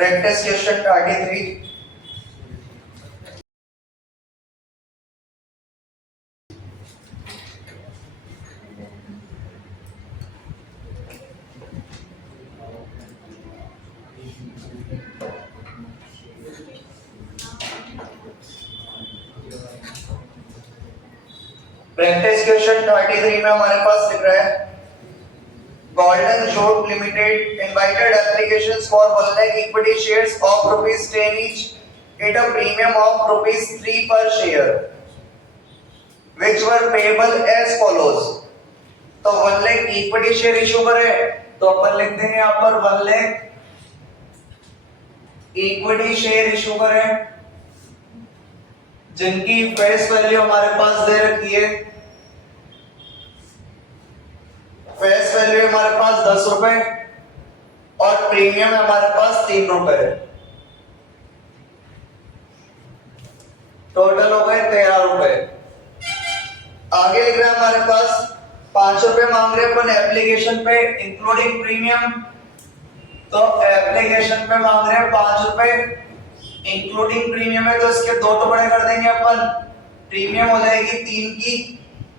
Practice question 33. Practice question 33 में हमारे पास लिख रहा है Golden Jode Limited invited applications for 1 lakh equity shares of rupees 10 each at a premium of rupees 3 per share, which were payable as follows. तो 1 lakh equity share issue करे तो अपन लिख देंगे यहाँ पर 1 lakh equity share issue करें जिनकी face value हमारे पास दे रखी है। फेस वैल्यू हमारे पास 10 रुपए और प्रीमियम हमारे पास 3 रुपए, टोटल हो गए 13 रुपए। आगे लिख रहे हैं हमारे पास 5 रुपए मांग रहे अपन एप्लीकेशन पे इंक्लूडिंग प्रीमियम, तो एप्लीकेशन पे मांग रहे हैं 5 रुपए इंक्लूडिंग प्रीमियम है, तो इसके दो टुकड़े कर देंगे अपन। प्रीमियम हो जाएगी 3 की,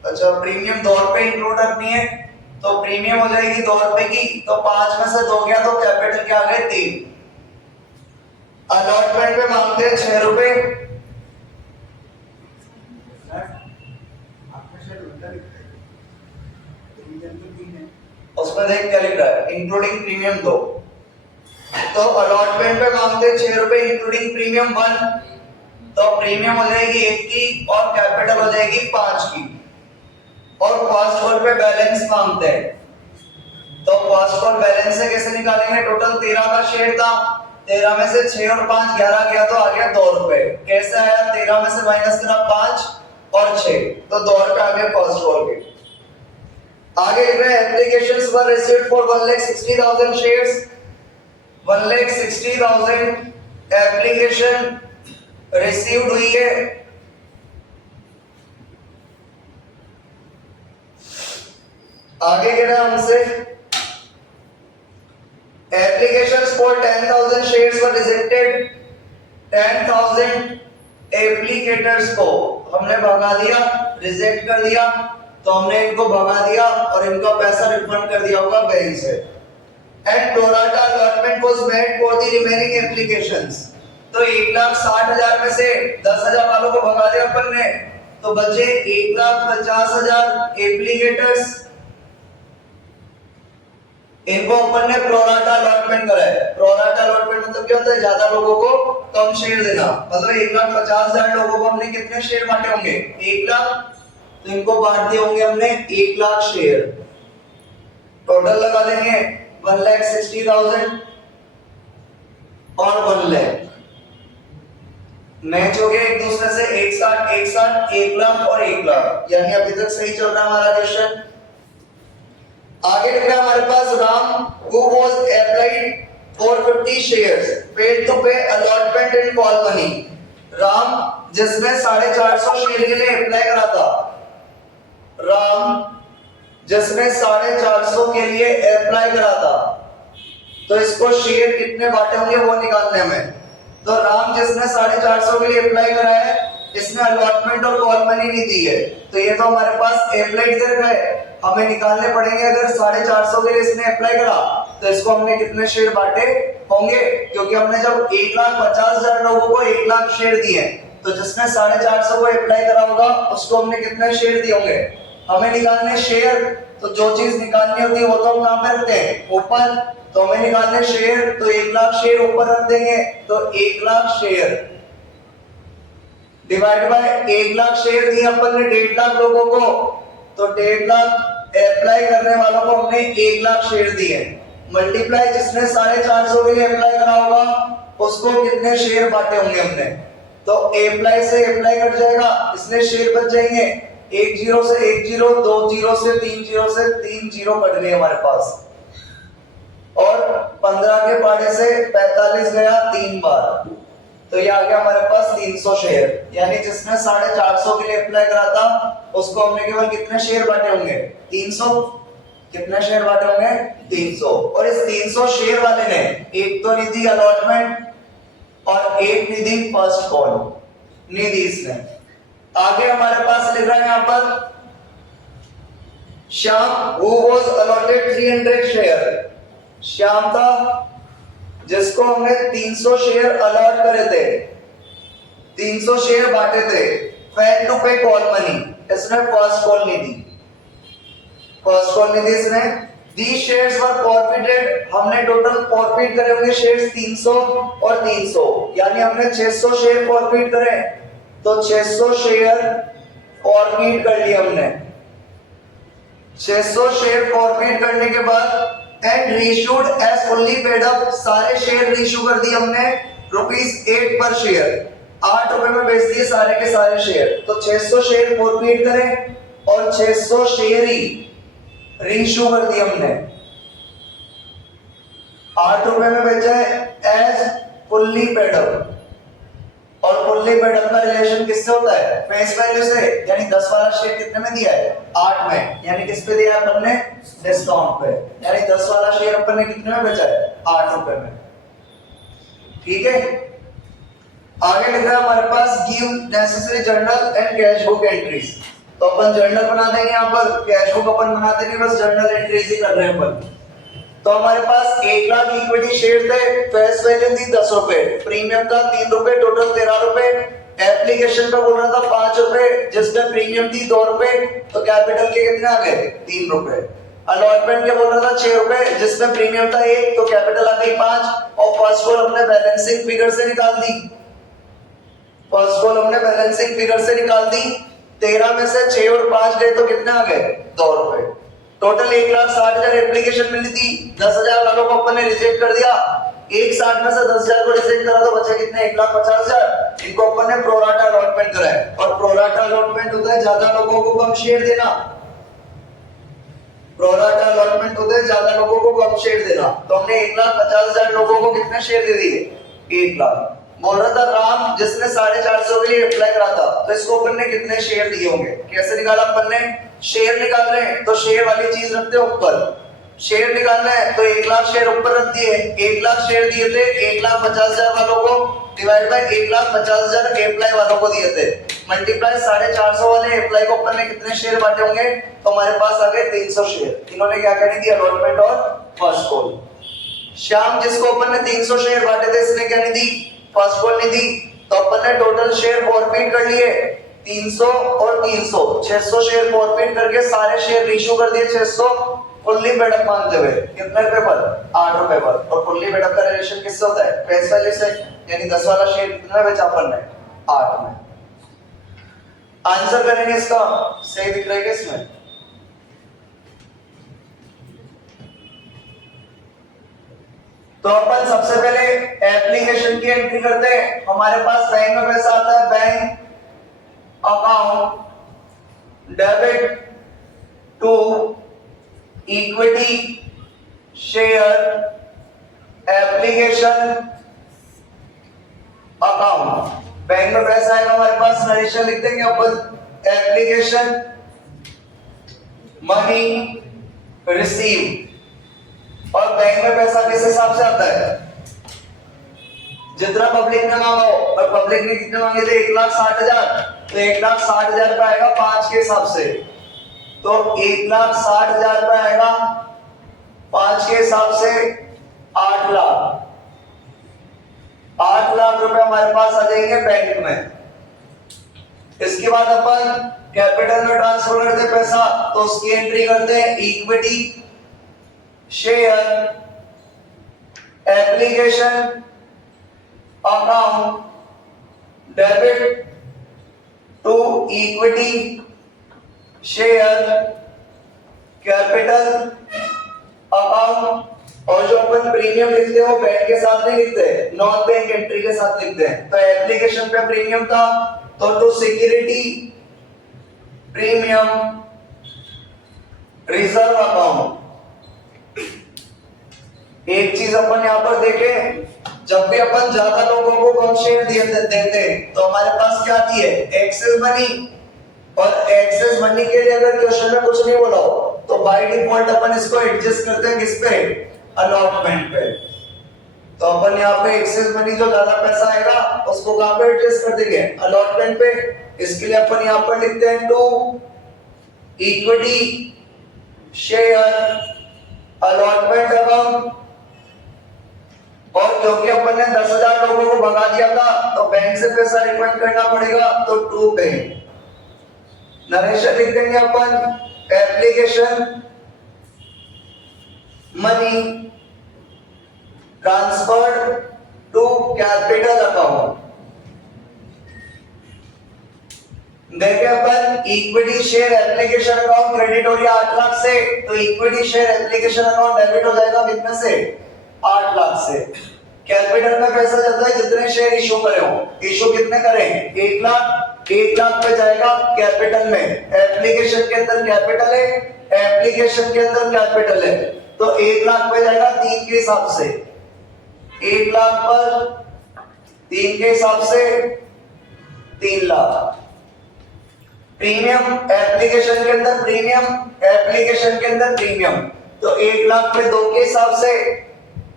अच्छा प्रीमियम 2 रुपए इंक्लूड करनी है तो प्रीमियम हो जाएगी 2 रुपए की, तो 5 में से 2 गया तो कैपिटल क्या आ गए 3। अलॉटमेंट पे मांगते हैं 6 रुपए, उसमें देख क्या लिख रहा है इंक्लूडिंग प्रीमियम 2, तो अलॉटमेंट पे मांगते हैं 6 रुपए इंक्लूडिंग प्रीमियम 1, तो प्रीमियम हो जाएगी 1 की और कैपिटल हो जाएगी 5 की। और फर्स्ट कॉल पे बैलेंस मांगते हैं, तो फर्स्ट कॉल बैलेंस से कैसे निकालेंगे? टोटल 13 का शेयर था, 13 में से 6 और 5 11 गया तो आ गया 2 रुपए। कैसे आया? 13 में से माइनस करा 5 और 6, तो 2 रुपए आ गए फर्स्ट कॉल के। आगे लिख रहे हैं applications were received for 1,60,000 shares, 1,60,000 application received हुई है। आगे कह रहा है हमसे applications for 10,000 shares were rejected, 10,000 applicators को हमने भगा दिया, रिजेक्ट कर दिया, तो हमने इनको भगा दिया और इनका पैसा रिफंड कर दिया होगा बैंक से। And pro rata allotment was made for the remaining applications, तो 1,60,000 में से 10,000 वालों को भगा दिया अपन ने, तो बचे 1,50,000 एप्लीकेटर्स, इनको अपन ने pro rata allotment करा है। pro rata allotment मतलब क्या होता है? ज्यादा लोगों को कम शेयर देना, मतलब 1,50,000 लोगों को हमने कितने शेयर बांटे होंगे? 1 लाख, तो इनको बांट दिए होंगे हमने 1 लाख शेयर। टोटल लगा देंगे 1,60,000 और 1 लाख, मैच हो गया एक दूसरे से, 1 साथ 1 लाख और 1 लाख, यानी अभी तक सही चल रहा है हमारा क्वेश्चन। आगे लिखा है हमारे पास Ram who was applied for 50 shares paid to pay allotment in call money, Ram जिसने 450 शेयर के लिए अप्लाई करा था, राम जिसने 450 के लिए अप्लाई करा था, तो इसको शेयर कितने बांटे होंगे वो निकालने में। तो राम जिसने 450 के लिए अप्लाई करा है, इसने अलॉटमेंट और कॉल मनी नहीं दी है, तो ये तो हमारे पास अप्लाई दे रखा है, हमें निकालने पड़ेंगे। अगर 450 के लिए इसने अप्लाई करा तो इसको हमने कितने शेयर बांटे होंगे? क्योंकि हमने जब 1,50,000 लोगों को 1 लाख शेयर दिए, तो जिसने 450 को अप्लाई करा होगा उसको हमने कितने शेयर दिए होंगे? हमें निकालने शेयर, तो जो चीज निकालनी होती है वो तो हम कहां पे रखते हैं? ऊपर, तो हमें निकालने शेयर, तो 1 लाख शेयर ऊपर रख देंगे, तो 1 lakh share divide by 1 lakh share दिए अपन ने 1.5 लाख लोगों को, तो 1.5 लाख अप्लाई करने वालों को हमने 1 लाख शेयर दिए, मल्टीप्लाई जिसने 450 के लिए अप्लाई करा होगा उसको कितने शेयर बांटे होंगे हमने, तो अप्लाई से अप्लाई कट जाएगा, इसलिए शेयर बच जाएंगे 1 0 से 1 0, 2 0 से 3 0 से 3 0 कट गए हमारे पास, और 15 के पाड़े से 45 गया 3 बार, तो ये आ गया हमारे पास 300 शेयर। यानी जिसने 450 के लिए अप्लाई करा था उसको हमने केवल कितने शेयर बांटे होंगे? 300। कितने शेयर बांटे होंगे 300। और इस 300 शेयर वाले ने एक तो निधि अलॉटमेंट और एक निधि फर्स्ट कॉल निधि इसने। आगे हमारे पास लिख रहा है यहां पर Shyam who was allotted 300 share, Shyam था जिसको हमने 300 शेयर अलॉट करे थे, 300 शेयर बांटे थे, failed to pay call money, इसने फर्स्ट कॉल नहीं दी, फर्स्ट कॉल नहीं दी इसने। These shares were forfeited, हमने टोटल फॉरफिट करे होंगे शेयर्स 300 और 300, यानी हमने 600 शेयर फॉरफिट करे, तो 600 शेयर फॉरफिट कर लिए हमने। 600 शेयर फॉरफिट करने के बाद and reissued as fully paid up, सारे शेयर रीइश्यू कर दिए हमने ₹8 पर शेयर, 8 रुपए में बेच दिए सारे के सारे शेयर। तो 600 शेयर फॉरफिट करें और 600 शेयर ही रीइश्यू कर दिए हमने, 8 रुपए में बेचा है एज फुल्ली पेड अप। और फुल्ली पेड अप का रिलेशन किससे होता है फेस वैल्यू से, यानी 10 वाला शेयर कितने में दिया है 8 में, यानी किस पे दिया है अपन ने डिस्काउंट पे, यानी 10 वाला शेयर अपन ने कितने में बेचा है 8 रुपए में। ठीक है, आगे लिखा है हमारे पास give necessary journal and cash book entries. तो अपन जर्नल बना देंगे, यहाँ पर कैश बुक अपन बनाते नहीं, बस जर्नल एंट्रीज ही कर रहे हैं अपन। तो हमारे पास 1 लाख इक्विटी शेयर थे, फेस वैल्यू थी 10 रुपए, प्रीमियम था 3 रुपए, टोटल 13 रुपए, एप्लीकेशन पे बोल रहा था 5 रुपए जिसमें प्रीमियम थी 2 रुपए, तो कैपिटल के कितने आ गए 3 रुपए। अलॉटमेंट के बोल रहा था 6 रुपए जिसमें प्रीमियम था 1, तो कैपिटल आ गई 5, और फर्स्ट कॉल हमने बैलेंसिंग फिगर से निकाल दी, फर्स्ट कॉल हमने बैलेंसिंग फिगर से निकाल दी, 13 में से 6 और 5 गए तो कितने आ गए 2 रुपए। टोटल 1,60,000 एप्लीकेशन मिली थी, 10,000 वालों को अपन ने रिजेक्ट कर दिया, 1,60 में से 10,000 को रिजेक्ट करा तो बचे कितने 1,50,000, इनको अपन ने प्रोराटा अलॉटमेंट करा है। और प्रोराटा अलॉटमेंट होता है ज्यादा लोगों को कम शेयर देना, प्रोराटा अलॉटमेंट होता है ज्यादा लोगों को कम शेयर देना। तो हमने 1,50,000 लोगों को कितने शेयर दे दिए 1 लाख। बोल रहा था राम जिसने 450 के लिए अप्लाई करा था, तो इसको अपन ने कितने शेयर दिए होंगे, कैसे निकाला अपन ने, शेयर निकाल रहे हैं तो शेयर वाली चीज रखते हैं ऊपर, शेयर निकालना है तो 1 लाख शेयर ऊपर रख दिए, 1 लाख शेयर दिए थे 1,50,000 वालों को, डिवाइड बाय 1,50,000 अप्लाई वालों को दिए थे, मल्टीप्लाई 450 वाले अप्लाई को अपन ने कितने शेयर बांटे होंगे, तो हमारे पास आ गए 300 शेयर। इन्होंने क्या क्या नहीं दिया अलॉटमेंट और फर्स्ट कॉल। श्याम जिसको अपन ने 300 शेयर बांटे थे इसने क्या नहीं दी फर्स्ट कॉल नहीं दी, तो अपन ने टोटल शेयर फॉरफिट कर लिए 300 और 300, 600 शेयर फॉरफिट करके सारे शेयर रीइश्यू कर दिए 600 फुल्ली पेड अप मानते हुए, कितने रुपए पर 8 रुपए पर। और फुल्ली पेड अप का रिलेशन किससे होता है फेस वैल्यू से, यानी 10 वाला शेयर कितने में बेचा अपन ने 8 में। आंसर करेंगे इसका, सही दिख रहा है इसमें, तो अपन सबसे पहले एप्लीकेशन की एंट्री करते हैं। हमारे पास बैंक में पैसा आता है, bank account debit to equity share application account. Bank में पैसा आएगा हमारे पास, नरेशन लिख देंगे अपन एप्लीकेशन मनी रिसीव। और बैंक में पैसा किस हिसाब से आता है जितना पब्लिक ने मांगा हो, और पब्लिक ने कितने मांगे थे 1,60,000, तो 1,60,000 का आएगा 5 के हिसाब से, तो 1,60,000 का आएगा 5 के हिसाब से 8 लाख, 8 लाख रुपए हमारे पास आ जाएंगे बैंक में। इसके बाद अपन कैपिटल में ट्रांसफर करते पैसा, तो उसकी एंट्री करते हैं equity share application account debit to equity share capital account. और जो अपन प्रीमियम लिखते हैं वो बैंक के साथ नहीं लिखते, नॉन बैंक एंट्री के साथ लिखते हैं। तो एप्लीकेशन पे प्रीमियम था तो to security premium reserve account. एक चीज अपन यहाँ पर देखें, जब भी अपन ज्यादा लोगों को कम शेयर देते हैं तो हमारे पास क्या आती है एक्सेस मनी। और एक्सेस मनी के लिए अगर क्वेश्चन में कुछ नहीं बोला हो तो बाय डिफॉल्ट अपन इसको एडजस्ट करते हैं किस पे, अलॉटमेंट पे। तो अपन यहाँ पे एक्सेस मनी जो ज्यादा पैसा आएगा उसको कहां पे एडजस्ट कर देंगे, अलॉटमेंट पे। इसके लिए अपन यहाँ पर लिखते हैं to equity share allotment account. और क्योंकि अपन ने 10,000 लोगों को भगा दिया था तो बैंक से पैसा रिफंड करना पड़ेगा, तो टू पे नरेशन लिख देंगे अपन application money transferred to capital account. देखें अपन equity share application account credit हो गया 8 लाख से, तो equity share application account debit हो जाएगा कितने से, 8 लाख से। कैपिटल में पैसा जाता है जितने शेयर इशू करे हो, इशू कितने करें, 1 लाख, 1 लाख पे जाएगा कैपिटल में। एप्लीकेशन के अंदर कैपिटल है, एप्लीकेशन के अंदर कैपिटल है, तो 1 लाख पे जाएगा 3 के हिसाब से, 1 लाख पर 3 के हिसाब से 3 लाख। प्रीमियम एप्लीकेशन के अंदर प्रीमियम, एप्लीकेशन के अंदर प्रीमियम, तो 1 लाख पे 2 के हिसाब से,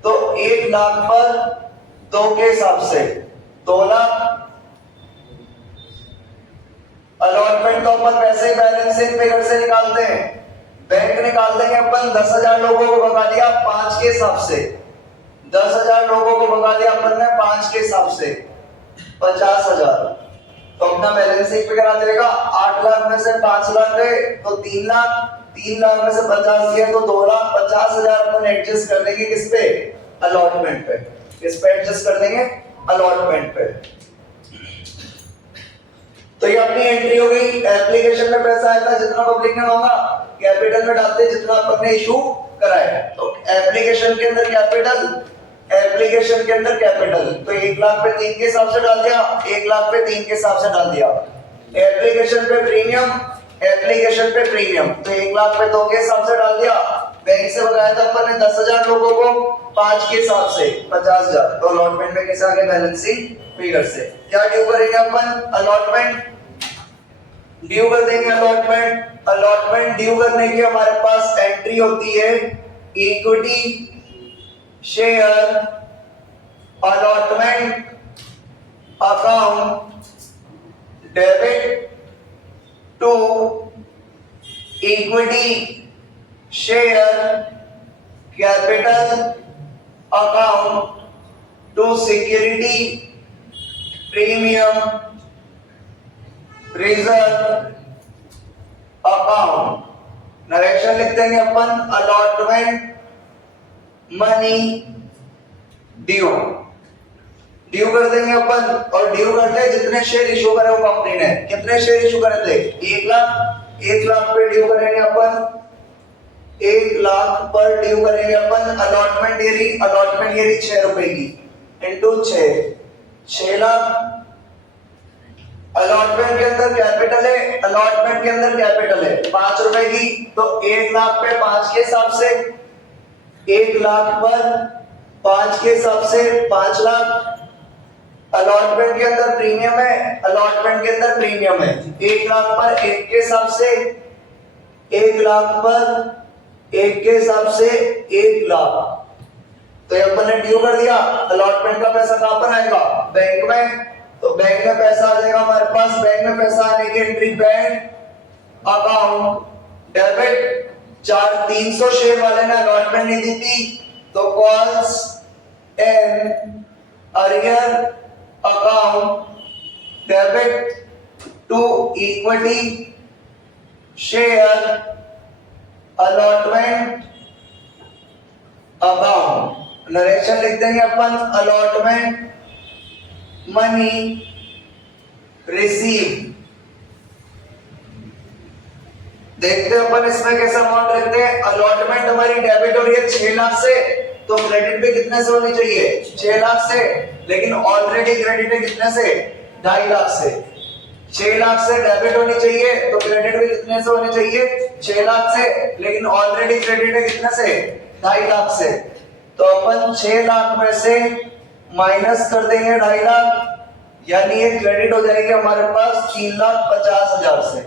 तो 1 लाख पर 2 के हिसाब से 2 लाख। अलॉटमेंट तो अपन वैसे ही बैलेंस शीट पे घर से निकालते हैं, बैंक निकाल देंगे अपन। 10,000 लोगों को भगा दिया 5 के हिसाब से, 10,000 लोगों को भगा दिया अपन ने 5 के हिसाब से 50,000, तो अपना बैलेंस शीट पे करा देगा। 8 लाख में से 5 लाख गए तो 3 लाख, 3 लाख में से 50 दिया तो 2 लाख। 50,000 अपन एडजस्ट कर देंगे किस पे, अलॉटमेंट पे। किस पे एडजस्ट कर देंगे, अलॉटमेंट पे। तो ये अपनी एंट्री हो गई। एप्लीकेशन में पैसा आया था जितना पब्लिक ने मांगा, कैपिटल में डालते जितना अपन ने इशू कराया। तो एप्लीकेशन के अंदर कैपिटल, एप्लीकेशन के अंदर कैपिटल, तो 1 लाख पे 3 के हिसाब से डाल दिया, 1 लाख पे 3 के हिसाब से डाल दिया। एप्लीकेशन पे प्रीमियम, एप्लीकेशन पे प्रीमियम, तो 1 लाख पे 2 के हिसाब से डाल दिया। बैंक से भगाया था अपन ने 10,000 लोगों को 5 के हिसाब से 50,000, तो अलॉटमेंट में कैसे आगे बैलेंस शीट फिगर से। क्या ड्यू करेंगे अपन, अलॉटमेंट ड्यू कर देंगे। अलॉटमेंट, अलॉटमेंट ड्यू करने की हमारे पास एंट्री होती है equity share allotment account debit to equity share capital account to security premium reserve account. Narration लिख देंगे अपन अलॉटमेंट मनी ड्यू, ड्यू कर देंगे अपन। और ड्यू करते जितने शेयर इशू करे हो कंपनी ने, कितने शेयर इशू करे थे, 1 लाख, 1 लाख पे ड्यू करेंगे अपन, 1 लाख पर ड्यू करेंगे अपन। अलॉटमेंट ये 6 रुपए की इंटू 6 लाख। अलॉटमेंट के अंदर कैपिटल है, अलॉटमेंट के अंदर कैपिटल है 5 रुपए की, तो 1 लाख पे 5 के हिसाब से, 1 लाख पर 5 के हिसाब से 5 लाख। अलॉटमेंट के अंदर प्रीमियम है, अलॉटमेंट के अंदर प्रीमियम है, 1 लाख पर 1 के हिसाब से, 1 लाख पर 1 के हिसाब से 1 लाख। तो अपन ने ड्यू कर दिया। अलॉटमेंट का पैसा कहां पर आएगा, बैंक में, तो बैंक में पैसा आ जाएगा हमारे पास। बैंक में पैसा आने की entry bank account debit 300 share वाले ने अलॉटमेंट नहीं दी थी, तो calls in arrear account debit to equity share allotment account. Narration लिख देंगे अपन अलॉटमेंट मनी रिसीव। देखते हैं अपन इसमें कैसा अमाउंट लिखते हैं। अलॉटमेंट हमारी डेबिट हो रही है 6 लाख से, तो क्रेडिट भी कितने से होनी चाहिए, 6 लाख से, लेकिन ऑलरेडी क्रेडिट है कितने से, 2.5 लाख से। 6 लाख से डेबिट होनी चाहिए तो क्रेडिट भी कितने से होनी चाहिए, 6 लाख से, लेकिन ऑलरेडी क्रेडिट है कितने से, 2.5 लाख से। तो अपन 6 लाख में से माइनस कर देंगे 2.5 लाख, यानी ये क्रेडिट हो जाएगी हमारे पास 3,50,000 से।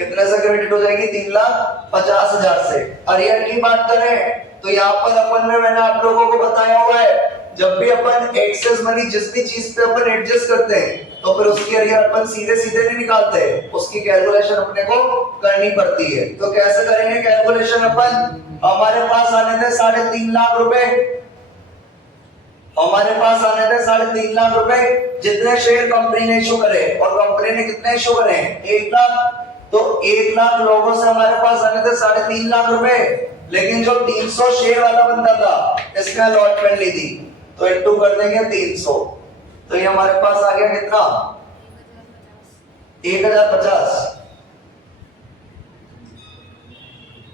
कितने से क्रेडिट हो जाएगी? 3,50,000 से। अरियर की बात करें तो यहाँ पर अपन ने, मैंने आप लोगों को बताया हुआ है, जब भी अपन एक्सेस मनी जिस भी चीज पे अपन एडजस्ट करते हैं तो फिर उसकी अरियर अपन सीधे सीधे नहीं निकालते, उसकी कैलकुलेशन अपने को करनी पड़ती है। तो कैसे करेंगे कैलकुलेशन अपन? हमारे पास आने थे 3.5 लाख रुपए, हमारे पास आने थे 3.5 लाख रुपए, जितने शेयर कंपनी ने इशू करे, और कंपनी ने कितने इशू करे? 1 लाख। तो 1 लाख लोगों से हमारे पास आने थे 3.5 लाख रुपए, लेकिन जो 300 शेयर वाला बंदा था इसने अलॉटमेंट ली थी, तो इनटू कर देंगे 300, तो ये हमारे पास आ गया कितना? 1050।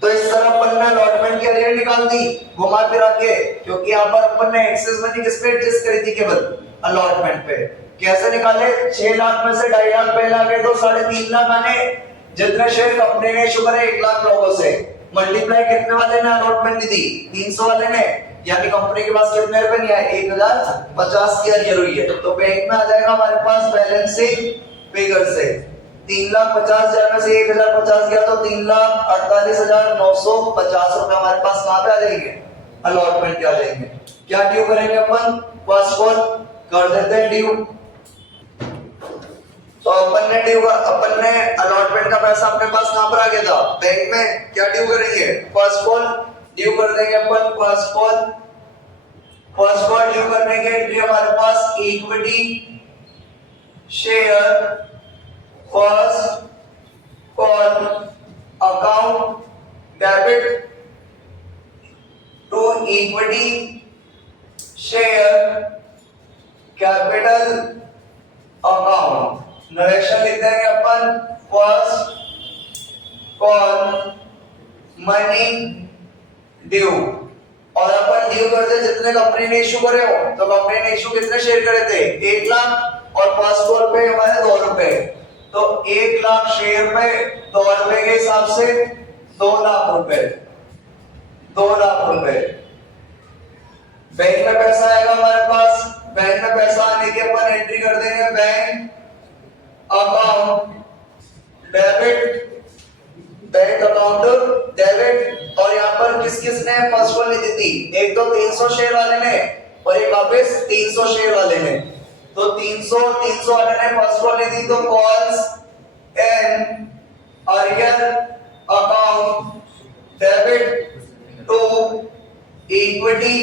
तो इस तरह अपन ने अलॉटमेंट की अरियर निकाल दी घुमा फिरा के, क्योंकि यहाँ पर अपन ने एक्सेस मनी किस पे एडजस्ट करी थी? केवल अलॉटमेंट पे। कैसे निकाले? 6 लाख में से 2.5 लाख पहले आ गए तो 3.5 लाख आने, जितने शेयर कंपनी ने इशू करे 1 लाख लोगों से, मल्टीप्लाई कितने वाले ने अलॉटमेंट दी थी? 300 वाले ने, यानी कंपनी के पास कितने रुपए नहीं आए? 1050 की अरियर हुई है। तो बैंक में आ जाएगा हमारे पास बैलेंसिंग फिगर से 3,50,000 में से 1,050 गया तो 3,48,950 रुपए हमारे पास कहां पे आ जाएंगे? अलॉटमेंट के आ जाएंगे। क्या ड्यू करेंगे अपन? फर्स्ट कॉल कर देते हैं ड्यू। तो अपन ने अलॉटमेंट का पैसा अपने पास कहां पर आ गया था? बैंक में। क्या ड्यू करेंगे? फर्स्ट कॉल ड्यू कर देंगे अपन। फर्स्ट कॉल ड्यू करने के लिए हमारे पास equity share first call account debit to equity share capital account. Narration लिख देंगे अपन। फर्स्ट कॉल मनी ड्यू, और अपन ड्यू करते जितने कंपनी ने इशू करे हो, तो कंपनी ने इशू कितने शेयर करे थे? 1 लाख, और फर्स्ट कॉल पे हमारे 2 रुपए, तो 1 लाख शेयर पे 2 रुपए के हिसाब से 2 लाख रुपए, 2 लाख रुपए। बैंक में पैसा आएगा हमारे पास, बैंक में पैसा आने की अपन एंट्री कर देंगे bank account debit, bank account debit. और यहाँ पर किस किस ने फर्स्ट कॉल ली थी? एक तो 300 शेयर वाले ने, और एक वापस 300 शेयर वाले ने। तो 300 वाले ने फर्स्ट कॉल ली थी, तो calls in arrear account debit to equity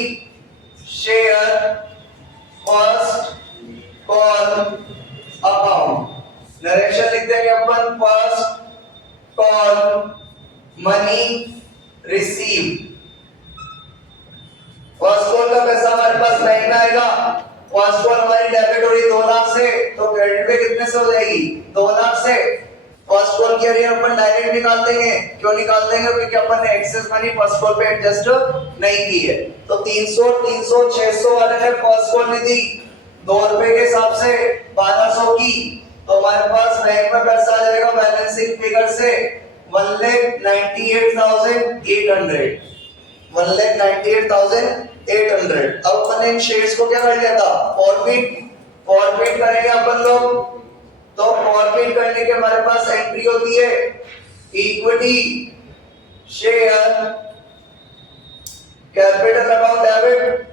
share first call account. Narration लिख देंगे अपन। First call money receive, first call का पैसा हमारे पास बैंक में आएगा। फर्स्ट कॉल हमारी डेबिट हो रही 2 लाख से, तो क्रेडिट पे कितने से हो जाएगी? 2 लाख से। फर्स्ट कॉल की अरियर अपन डायरेक्ट निकाल देंगे। क्यों निकाल देंगे? क्योंकि अपन ने एक्सेस मनी फर्स्ट कॉल पे एडजस्ट नहीं की है। तो 300 600 वाले ने फर्स्ट कॉल ली थी 2 रुपए के हिसाब से 1200 की, तो हमारे पास बैंक में पैसा आ जाएगा बैलेंसिंग फिगर से 1,98,800, 1,98,800। अब अपन इन शेयर्स को क्या कर लिया था? फॉरफिट करेंगे अपन लोग। तो फॉरफिट करने के हमारे पास एंट्री होती है equity share capital account debit.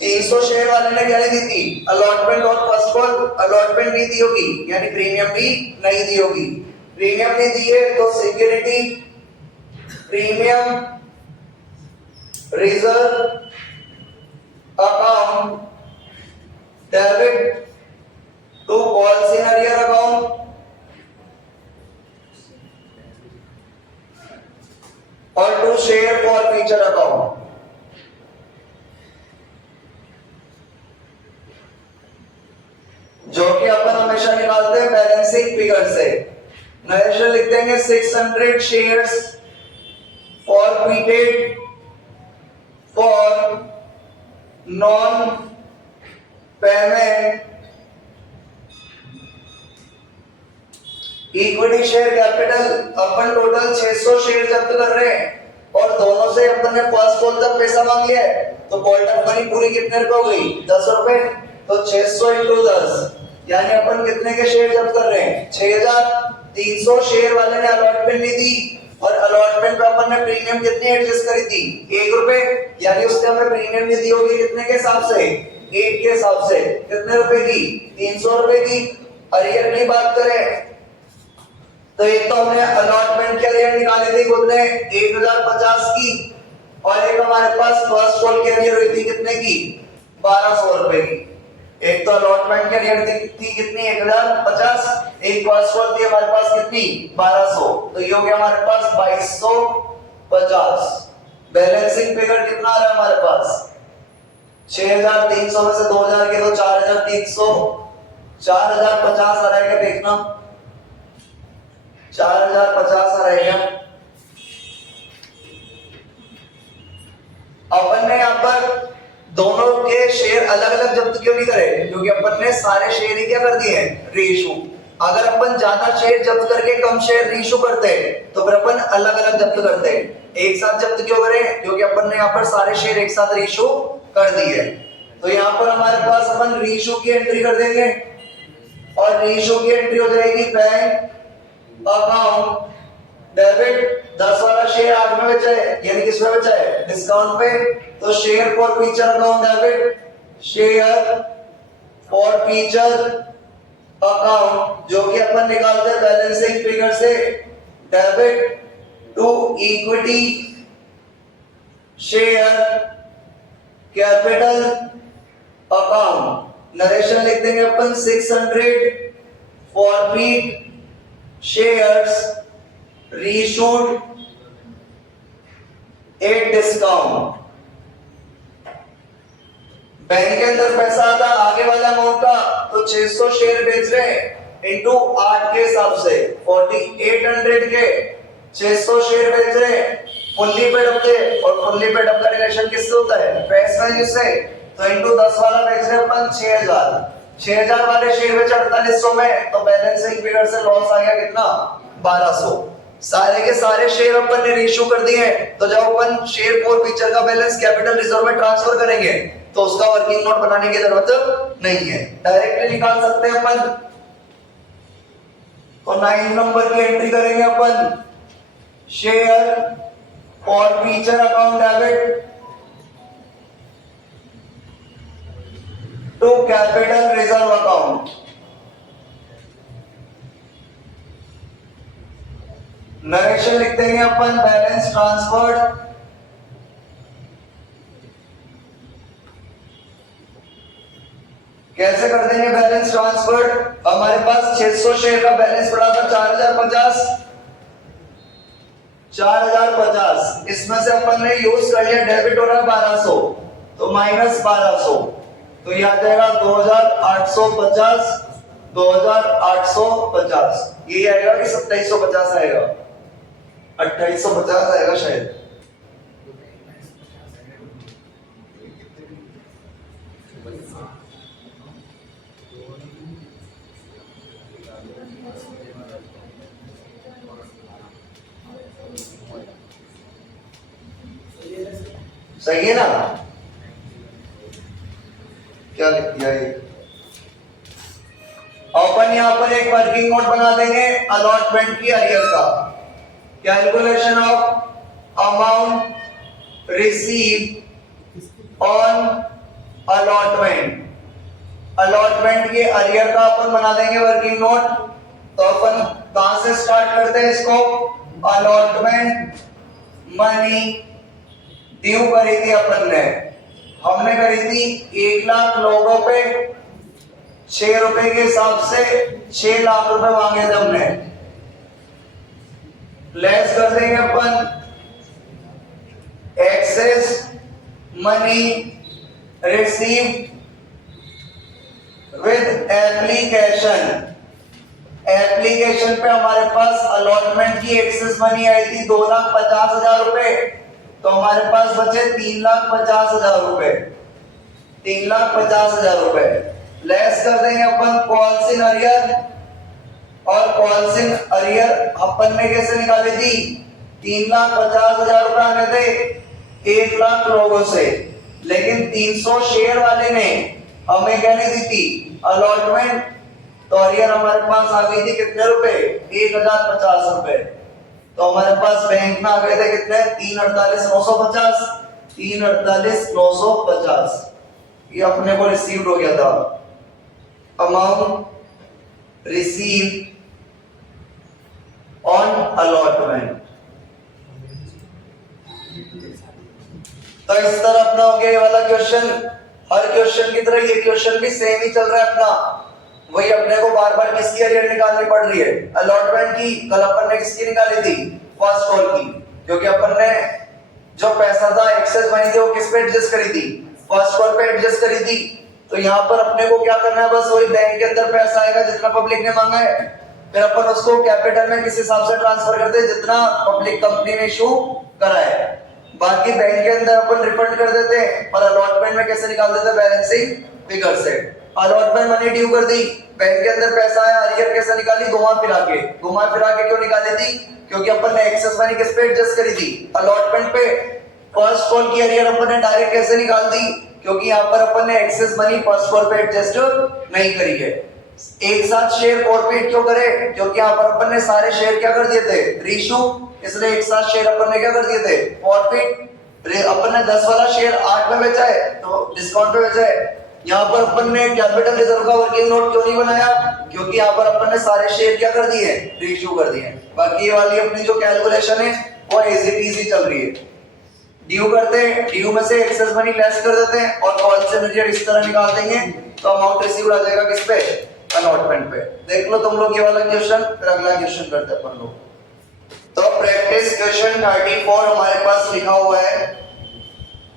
300 share वाले ने क्या दी थी? अलॉटमेंट और फर्स्ट कॉल। अलॉटमेंट नहीं दी होगी, यानी प्रीमियम भी नहीं दी होगी। प्रीमियम नहीं दी है तो security premium reserve account debit to calls in arrear account, और to share forfeiture account. जो कि अपन हमेशा निकालते हैं बैलेंसिंग फिगर से। नरेशन लिख देंगे 600 shares forfeited for non payment equity share capital. Upon total 600 share जब्त कर रहे हैं, और दोनों से अपन ने फर्स्ट कॉल तक पैसा मांग लिया है, तो कॉल टर्म मनी पूरी कितने रुपए हो गई? 10 रुपए। तो 600 × 10 यानी अपन कितने के शेयर जब्त कर रहे हैं? 6300 शेयर वाले ने अलॉटमेंट नहीं दी, और अलॉटमेंट पे अपन ने प्रीमियम कितनी एडजस्ट करी थी? 1 रुपए, यानी उसने हमें प्रीमियम नहीं दी होगी कितने के हिसाब से? 1 के हिसाब से। कितने रुपए की? 300 रुपए की। अरियर की बात करें तो एक तो हमने अलॉटमेंट के अरियर निकाले थे कितने? 1050 की, और एक हमारे पास फर्स्ट कॉल की अरियर हुई थी कितने की? 1200 रुपए की। एक तो अलॉटमेंट की अरियर थी कितनी? 1050, एक फर्स्ट कॉल थी हमारे पास कितनी? 1200, तो ये हो गया हमारे पास 2250। बैलेंसिंग फिगर कितना आ रहा है हमारे पास? 6300 में से 2000 के तो 4300, 4050 आ रहेगा, देखना 4050 आ रहेगा। अपन ने यहाँ पर दोनों के शेयर अलग अलग जब्त क्यों नहीं करे? क्योंकि अपन ने सारे शेयर ही क्या कर दिए हैं? रीइशू। अगर अपन ज्यादा शेयर जब्त करके कम शेयर रीइशू करते तो फिर अपन अलग अलग जब्त करते। एक साथ जब्त क्यों करें? क्योंकि अपन ने यहाँ पर सारे शेयर एक साथ रीइशू कर दिए। तो यहाँ पर हमारे पास अपन रीइशू की एंट्री कर देंगे, और रीइशू की एंट्री हो जाएगी बैंक अकाउंट डेबिट। 10 वाला शेयर 8 में बचा है, यानी किस में बचा है? डिस्काउंट पे। तो share forfeiture account debit, share forfeiture account, जो कि अपन निकालते हैं बैलेंसिंग फिगर से, debit to equity share capital account. Narration लिख देंगे अपन 600 forfeit shares reissued at discount. Bank के अंदर पैसा आता आगे वाला अमाउंट का, तो 600 शेयर बेच रहे हैं इंटू 8 के हिसाब से 4800 के 600 शेयर बेच रहे हैं फुल्ली पेड अप के, और फुल्ली पेड अप का रिलेशन किससे होता है? फेस वैल्यू से। तो इंटू 10 वाला बेच रहे हैं अपन 6000 वाले शेयर बेचे 4800 में, तो बैलेंसिंग फिगर से लॉस आ गया कितना? 1200। सारे के सारे शेयर अपन ने रीइश्यू कर दिए हैं, तो जब अपन शेयर फॉर फ्यूचर का बैलेंस कैपिटल रिजर्व में ट्रांसफर करेंगे तो उसका वर्किंग नोट बनाने की जरूरत नहीं है, डायरेक्टली निकाल सकते हैं अपन। तो 9 नंबर की एंट्री करेंगे अपन, share forfeiture account debit to capital reserve account. Narration लिख देंगे अपन बैलेंस ट्रांसफर्ड कैसे कर देंगे बैलेंस ट्रांसफर? हमारे पास 600 शेयर का बैलेंस पड़ा था 4050, इसमें से अपन ने यूज कर लिया डेबिट हो रहा है 1200, तो माइनस 1200, तो ये आ जाएगा 2850, 2850। ये आएगा कि 2750 आएगा? 2850 आएगा शायद। सही है ना? क्या लिख दिया ये? अपन यहां पर एक वर्किंग नोट बना देंगे अलॉटमेंट की अरियर का। Calculation of amount receive on allotment. Allotment के अरियर का अपन बना देंगे वर्किंग नोट। तो अपन कहां से स्टार्ट करते हैं इसको? अलॉटमेंट मनी ड्यू करी थी अपन ने, हमने करी थी 1 लाख लोगों पे 6 रुपए के हिसाब से 6 लाख रुपए मांगे थे हमने। लेस कर देंगे अपन excess money receive with application. Application पे हमारे पास अलॉटमेंट की एक्सेस मनी आई थी 2,50,000 रुपए, तो हमारे पास बचे 3,50,000 रुपए, 3,50,000 रुपए। लेस कर देंगे अपन कॉल्स इन अरियर, और कॉल्स इन अरियर अपन ने कैसे निकाली थी? 3,50,000 रुपए आने थे 1 लाख लोगों से, लेकिन 300 शेयर वाले ने हमें क्या नहीं दी थी? अलॉटमेंट तो अरियर हमारे पास आ गई थी कितने रुपए, 1050 रुपए। तो हमारे पास बैंक में आ गए थे कितने, 348,950, 348,950। ये अपने को रिसीव्ड हो गया था, अमाउंट रिसीव्ड ऑन अलॉटमेंट। तो इस तरह अपना हो गया ये वाला क्वेश्चन। हर क्वेश्चन की तरह ये क्वेश्चन भी सेम ही चल रहा है अपना, वही अपने को बार बार किसकी अरियर निकालनी पड़ रही है, अलॉटमेंट की। कल अपन ने किसकी निकाली थी, फर्स्ट कॉल की, क्योंकि अपन ने जो पैसा था एक्सेस मनी थी वो किस पे एडजस्ट करी थी, फर्स्ट कॉल पे एडजस्ट करी थी। तो यहाँ पर अपने को क्या करना है, बस वही बैंक के अंदर पैसा आएगा जितना पब्लिक ने मांगा है, फिर अपन उसको कैपिटल में किस हिसाब से ट्रांसफर करते हैं, जितना पब्लिक कंपनी ने इशू करा है। बाकी बैंक के अंदर अपन रिफंड कर देते हैं, और अलॉटमेंट में कैसे निकाल देते हैं, बैलेंसिंग फिगर से। अलॉटमेंट मनी ड्यू कर दी, बैंक के अंदर पैसा आया, अरियर कैसे निकाली, घुमा फिरा के। घुमा फिरा के क्यों निकाली थी, क्योंकि अपन ने एक्सेस मनी किस पे एडजस्ट करी थी, अलॉटमेंट पे। फर्स्ट कॉल की अरियर अपन ने डायरेक्ट कैसे निकाल दी, क्योंकि यहाँ पर अपन ने एक्सेस मनी फर्स्ट कॉल पे एडजस्ट नहीं करी है। एक साथ शेयर फॉरफिट क्यों करे, क्योंकि यहाँ पर अपन ने सारे शेयर क्या कर दिए थे, रीइश्यू, इसलिए एक साथ शेयर अपन ने क्या कर दिए थे, फॉरफिट। अपन ने 10 वाला शेयर 8 में बेचा है तो डिस्काउंट पे बेचा है। यहाँ पर अपन ने कैपिटल रिजर्व का वर्किंग नोट क्यों नहीं बनाया, क्योंकि यहाँ पर अपन ने सारे शेयर क्या कर दिए, रीइश्यू कर दिए। बाकी ये वाली अपनी जो कैलकुलेशन है वो इजी पीजी चल रही है। ड्यू करते हैं, ड्यू में से एक्सेस मनी लेस कर देते हैं और कॉल से इमीडिएट इस तरह निकाल देंगे, तो अमाउंट रिसीव्ड आ जाएगा किस पे, अलॉटमेंट पे। देख लो तुम लोग ये वाला क्वेश्चन, फिर अगला क्वेश्चन करते हैं अपन लोग। तो प्रैक्टिस क्वेश्चन 34 हमारे पास लिखा हुआ है,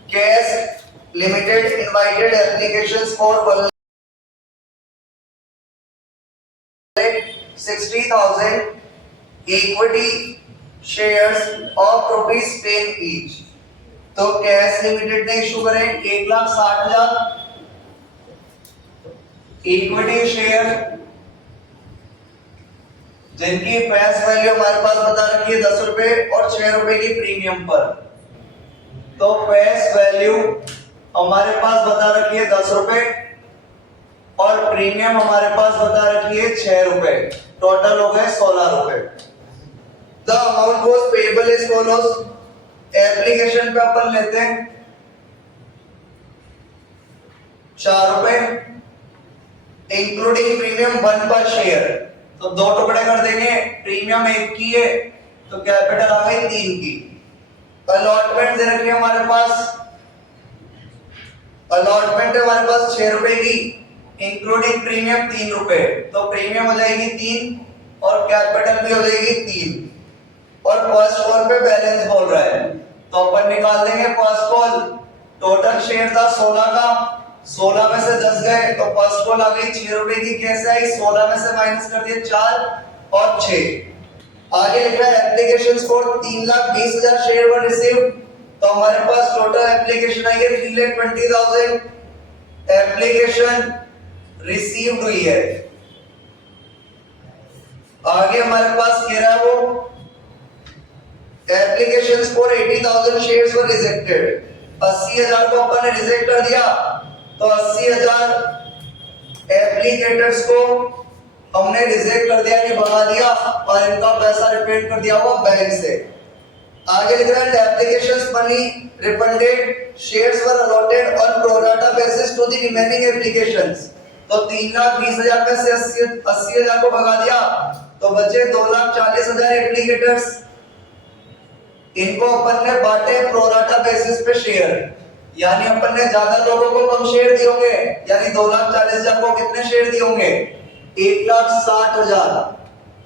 cash limited invited applications for 1,60,000 equity shares of ₹10 each. तो कैश लिमिटेड ने इशू करें 1,60,000 इक्विटी शेयर, जिनकी फेस वैल्यू हमारे पास बता रखी है 10 रुपए और 6 रुपए की प्रीमियम पर। तो फेस वैल्यू हमारे पास बता रखी है 10 रुपए और प्रीमियम हमारे पास बता रखी है 6 रुपए, टोटल हो गए 16 रुपए। The amount was payable is follows. Application पे अपन लेते हैं 4 रुपए, इंक्लूडिंग प्रीमियम 1 पर शेयर, तो 2 टुकड़े कर देंगे, प्रीमियम 1 की है तो कैपिटल आ गई 3 की। अलॉटमेंट दे रखी है हमारे पास, अलॉटमेंट है हमारे पास 6 रुपए की, इंक्लूडिंग प्रीमियम 3 रुपए, तो प्रीमियम हो जाएगी 3 और कैपिटल भी हो जाएगी 3। और फर्स्ट कॉल पे बैलेंस बोल रहा है, तो अपन निकाल देंगे फर्स्ट कॉल। टोटल शेयर था 16 का, 16 में से 10 गए तो फर्स्ट कॉल आ गई 6 रुपए की। कैसे आई, 16 में से माइनस कर दिए 4 और 6। आगे लिख रहा है application for 3,20,000 share were received, तो हमारे पास टोटल एप्लीकेशन आई है 3,20,000 एप्लीकेशन रिसीव्ड हुई है। आगे हमारे पास कह रहा है वो applications for 80,000 shares were rejected, 80,000 को अपन ने रिजेक्ट कर दिया, तो 80,000 एप्लीकेटर्स को हमने रिजेक्ट कर दिया, नहीं भगा दिया और इनका पैसा रिपेड कर दिया हुआ बैंक से। आगे लिख रहा है applications money refunded, shares were allotted on pro rata basis to the remaining applications, तो 3,20,000 में से 80,000 को भगा दिया तो बचे 2,40,000 एप्लीकेटर्स। इनको अपन ने बांटे प्रोराटा बेसिस पे शेयर, यानी अपन ने ज्यादा लोगों को कम शेयर दिए होंगे, यानी 2,40,000 को कितने शेयर दिए होंगे, 1,60,000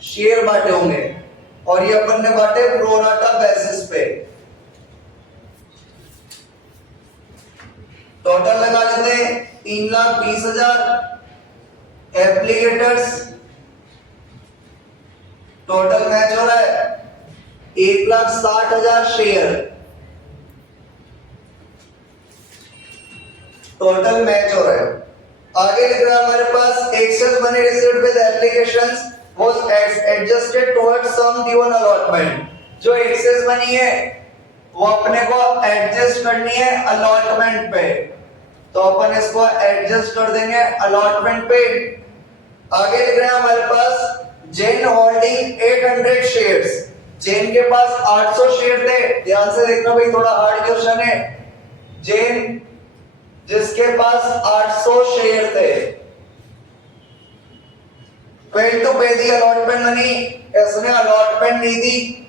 शेयर बांटे होंगे, और ये अपन ने बांटे प्रोराटा बेसिस पे। टोटल लगा लेते हैं 3,20,000 एप्लीकेटर्स, टोटल मैच हो रहा है 1,60,000 शेयर, टोटल मैच हो रहा है। आगे लिख रहा है हमारे पास excess money received with applications was adjusted towards sum given allotment. जो एक्सेस मनी है वो अपने को एडजस्ट करनी है अलॉटमेंट पे, तो अपन इसको एडजस्ट कर देंगे अलॉटमेंट पे। आगे लिख रहे हैं हमारे पास जैन होल्डिंग 800 शेयर्स। जैन के पास 800 शेयर थे। ध्यान से देखना भाई, थोड़ा हार्ड क्वेश्चन है। जैन जिसके पास 800 शेयर थे, फेल टू पे दी अलॉटमेंट मनी, इसने अलॉटमेंट नहीं दी।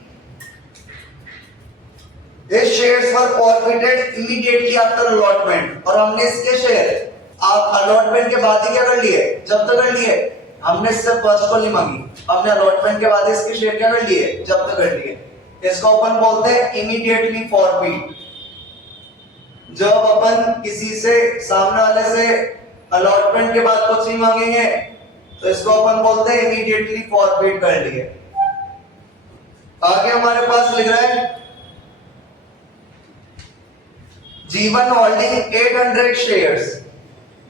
His shares were forfeited immediately after allotment। और हमने इसके शेयर आप अलॉटमेंट के बाद ही क्या कर लिए, जब्त कर लिए। हमने इससे फर्स्ट को नहीं मांगी, हमने अलॉटमेंट के बाद इसके शेयर क्या कर लिए, जब्त कर लिए। इसको अपन बोलते हैं इमीडिएटली फॉरफिट। जब अपन किसी से, सामने वाले से अलॉटमेंट के बाद कुछ नहीं मांगेंगे तो इसको अपन बोलते हैं इमीडिएटली फॉरफिट कर लिए। आगे हमारे पास लिख रहा है जीवन होल्डिंग 800 शेयर्स।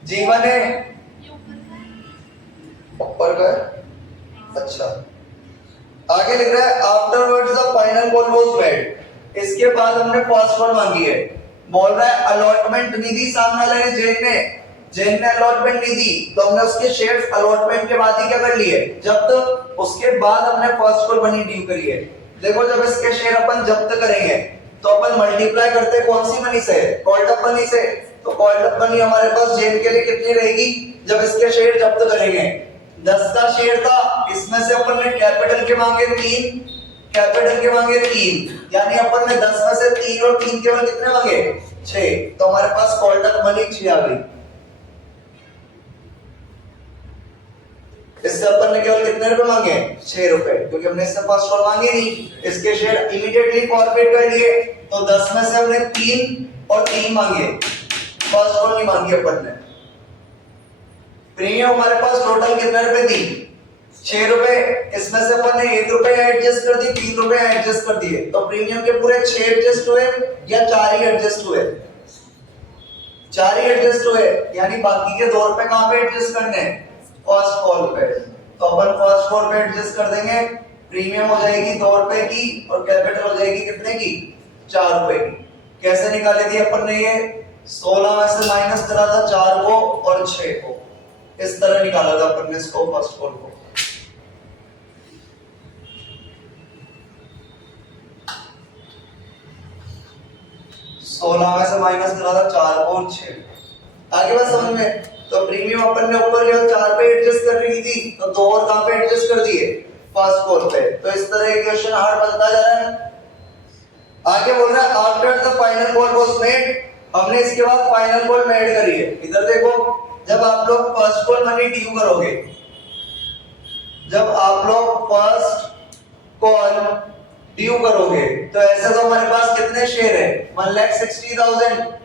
जीवन है ऊपर का है, अच्छा। आगे लिख रहा है afterwards the final call was made. इसके बाद हमने फर्स्ट कॉल मांगी है। बोल रहा है अलॉटमेंट नहीं दी सामने वाले ने, जैन ने अलॉटमेंट नहीं दी, तो हमने उसके शेयर्स अलॉटमेंट के बाद ही क्या कर लिए, जब्त। उसके बाद हमने फर्स्ट कॉल मनी ड्यू करी है। देखो जब इसके शेयर अपन जब्त करेंगे तो अपन मल्टीप्लाई करते कौन सी मनी से, कॉल्ड अप मनी से। तो कॉल्ड अप मनी हमारे पास जैन के लिए कितनी रहेगी जब इसके शेयर जब्त करेंगे, 10 का शेयर था, इसमें से अपन ने कैपिटल के मांगे 3, कैपिटल के मांगे 3, यानी अपन ने 10 में से 3 और 3 केवल कितने मांगे, 6। तो हमारे पास कॉल्ड अप मनी 6 आ गई। इससे अपन ने केवल कितने रुपए मांगे, 6 रुपए, क्योंकि हमने इससे फर्स्ट कॉल मांगे नहीं। इसके शेयर इमीडिएटली फॉरफिट कर लिए, तो 10 में से हमने 3 और 3 मांगे, फर्स्ट कॉल नहीं मांगी अपन ने। प्रीमियम हमारे पास टोटल कितने रुपए दी, 6 रुपए। इसमें से अपन ने 1 रुपए एडजस्ट कर दी, 3 रुपए एडजस्ट कर दिए, तो प्रीमियम के पूरे 6 एडजस्ट हुए या 4 ही एडजस्ट हुए, 4 ही एडजस्ट हुए, यानी बाकी के 2 रुपए कहां पे एडजस्ट करने, फर्स्ट कॉल पे। तो अपन फर्स्ट कॉल पे एडजस्ट कर देंगे। प्रीमियम हो जाएगी 2 रुपए की और कैपिटल हो जाएगी कितने की, 4 रुपए की। कैसे निकाले थी अपन ने ये, 16 में से माइनस करा था 4 को और 6 को, इस तरह निकाला था अपन ने इसको, फर्स्ट कॉल को। सोलह में से माइनस करा था 4 को और 6। आगे बात समझ में। तो प्रीमियम अपन ने ऊपर केवल 4 पे एडजस्ट कर रही थी, तो 2 और कहां पे एडजस्ट कर दिए, फर्स्ट कॉल पे। तो इस तरह ये क्वेश्चन हार्ड बनता जा रहा है। आगे बोल रहा है after the final call was made. हमने इसके बाद फाइनल कॉल मेड करी है। इधर देखो, जब आप लोग फर्स्ट कॉल मनी ड्यू करोगे, जब आप लोग फर्स्ट कॉल ड्यू करोगे, तो ऐसे तो हमारे पास कितने शेयर है, 1,60,000।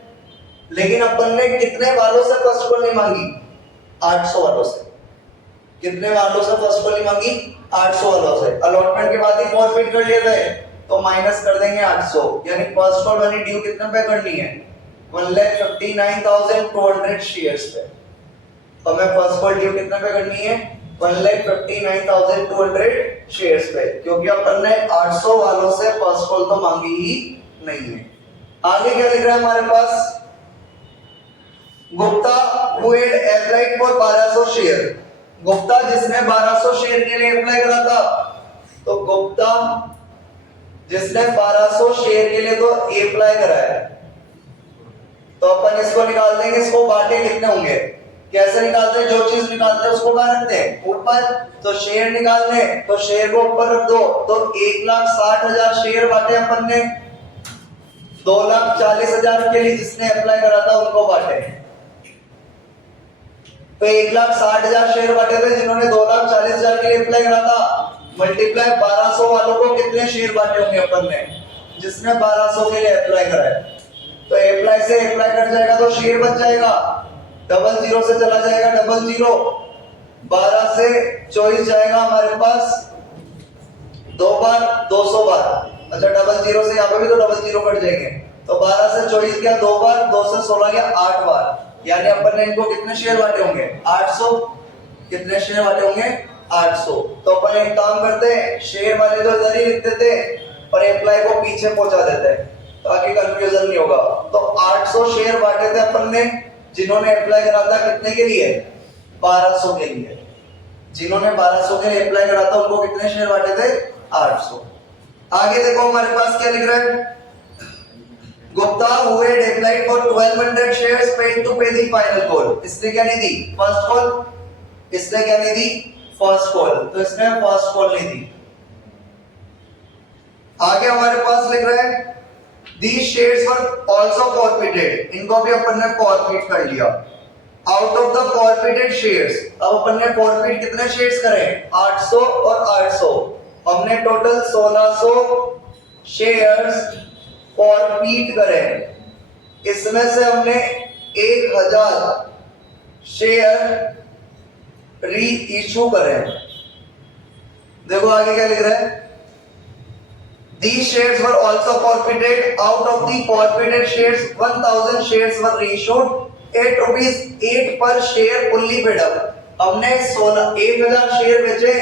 लेकिन अपन ने कितने वालों से फर्स्ट कॉल नहीं मांगी, 800 वालों से। कितने वालों से फर्स्ट कॉल नहीं मांगी, 800 वालों से। अलॉटमेंट के बाद ही फॉरफिट कर लिए थे, तो माइनस कर देंगे 800, यानी फर्स्ट कॉल मनी ड्यू कितने पे करनी है, 1,59,200 शेयर्स पे। तो हमें फर्स्ट कॉल ड्यू कितने पे करनी है, 1,59,200 शेयर्स पे, क्योंकि अपन ने 800 वालों से फर्स्ट कॉल तो मांगी ही नहीं है। आगे क्या लिख रहा है हमारे पास, Gupta who had applied for 1200 share. Gupta जिसने 1200 शेयर के लिए अप्लाई करा था, तो गुप्ता जिसने 1200 शेयर के लिए तो अप्लाई करा है, तो अपन इसको निकाल देंगे। इसको बांटे कितने होंगे, कैसे निकालते हैं, जो चीज निकालते हैं उसको कहां रखते हैं, ऊपर। तो शेयर निकालने, तो शेयर को ऊपर रख दो। तो 1,60,000 शेयर बांटे अपन ने, 2,40,000 के लिए जिसने अप्लाई करा था उनको बांटे। तो 1,60,000 शेयर बांटे थे जिन्होंने 2,40,000 के लिए अप्लाई करा था, मल्टीप्लाई 1200 वालों को कितने शेयर बांटे होंगे अपन ने, जिसने 1200 के लिए अप्लाई करा है। तो अप्लाई से अप्लाई कट जाएगा तो शेयर बच जाएगा, 00 से चला जाएगा 00, 12 से 24 जाएगा हमारे पास 2 बार 200 बार। अच्छा 00 से यहाँ पे भी तो 00 कट जाएंगे, तो 12 से 24 गया 2 बार, 2 से 16 गया 8 बार, यानी अपन ने इनको कितने शेयर बांटे होंगे, 800। कितने शेयर बांटे होंगे, 800। तो अपन एक काम करते हैं, शेयर वाले तो इधर ही लिख देते और अप्लाई को पीछे पहुंचा देते हैं ताकि कंफ्यूजन नहीं होगा। तो 800 शेयर बांटे थे अपन ने जिन्होंने अप्लाई करा था, कितने के लिए, 1200 के लिए। जिन्होंने 1200 के लिए अप्लाई करा था उनको कितने शेयर बांटे थे? 800। आगे देखो हमारे पास क्या लिख रहा है, Gupta who had applied for 1200 shares paid to pay the final call, इसने क्या नहीं दी? First call. इसने क्या नहीं दी? First call. तो इसने फर्स्ट कॉल नहीं दी। आगे हमारे पास लिख रहा है these shares were also forfeited, इनको भी अपन ने फॉरफिट कर लिया। Out of the forfeited shares, अब अपन ने फॉरफिट कितने शेयर्स करे? 800 और 800, हमने टोटल 1600 शेयर्स फॉरफिट करे। इसमें से हमने 1000 शेयर री इशू करे। देखो आगे क्या लिख रहा है, these shares were also forfeited. Out of the forfeited shares 1000 shares were reissued at rupees 8 per share fully paid up. हमने 1000 शेयर बेचे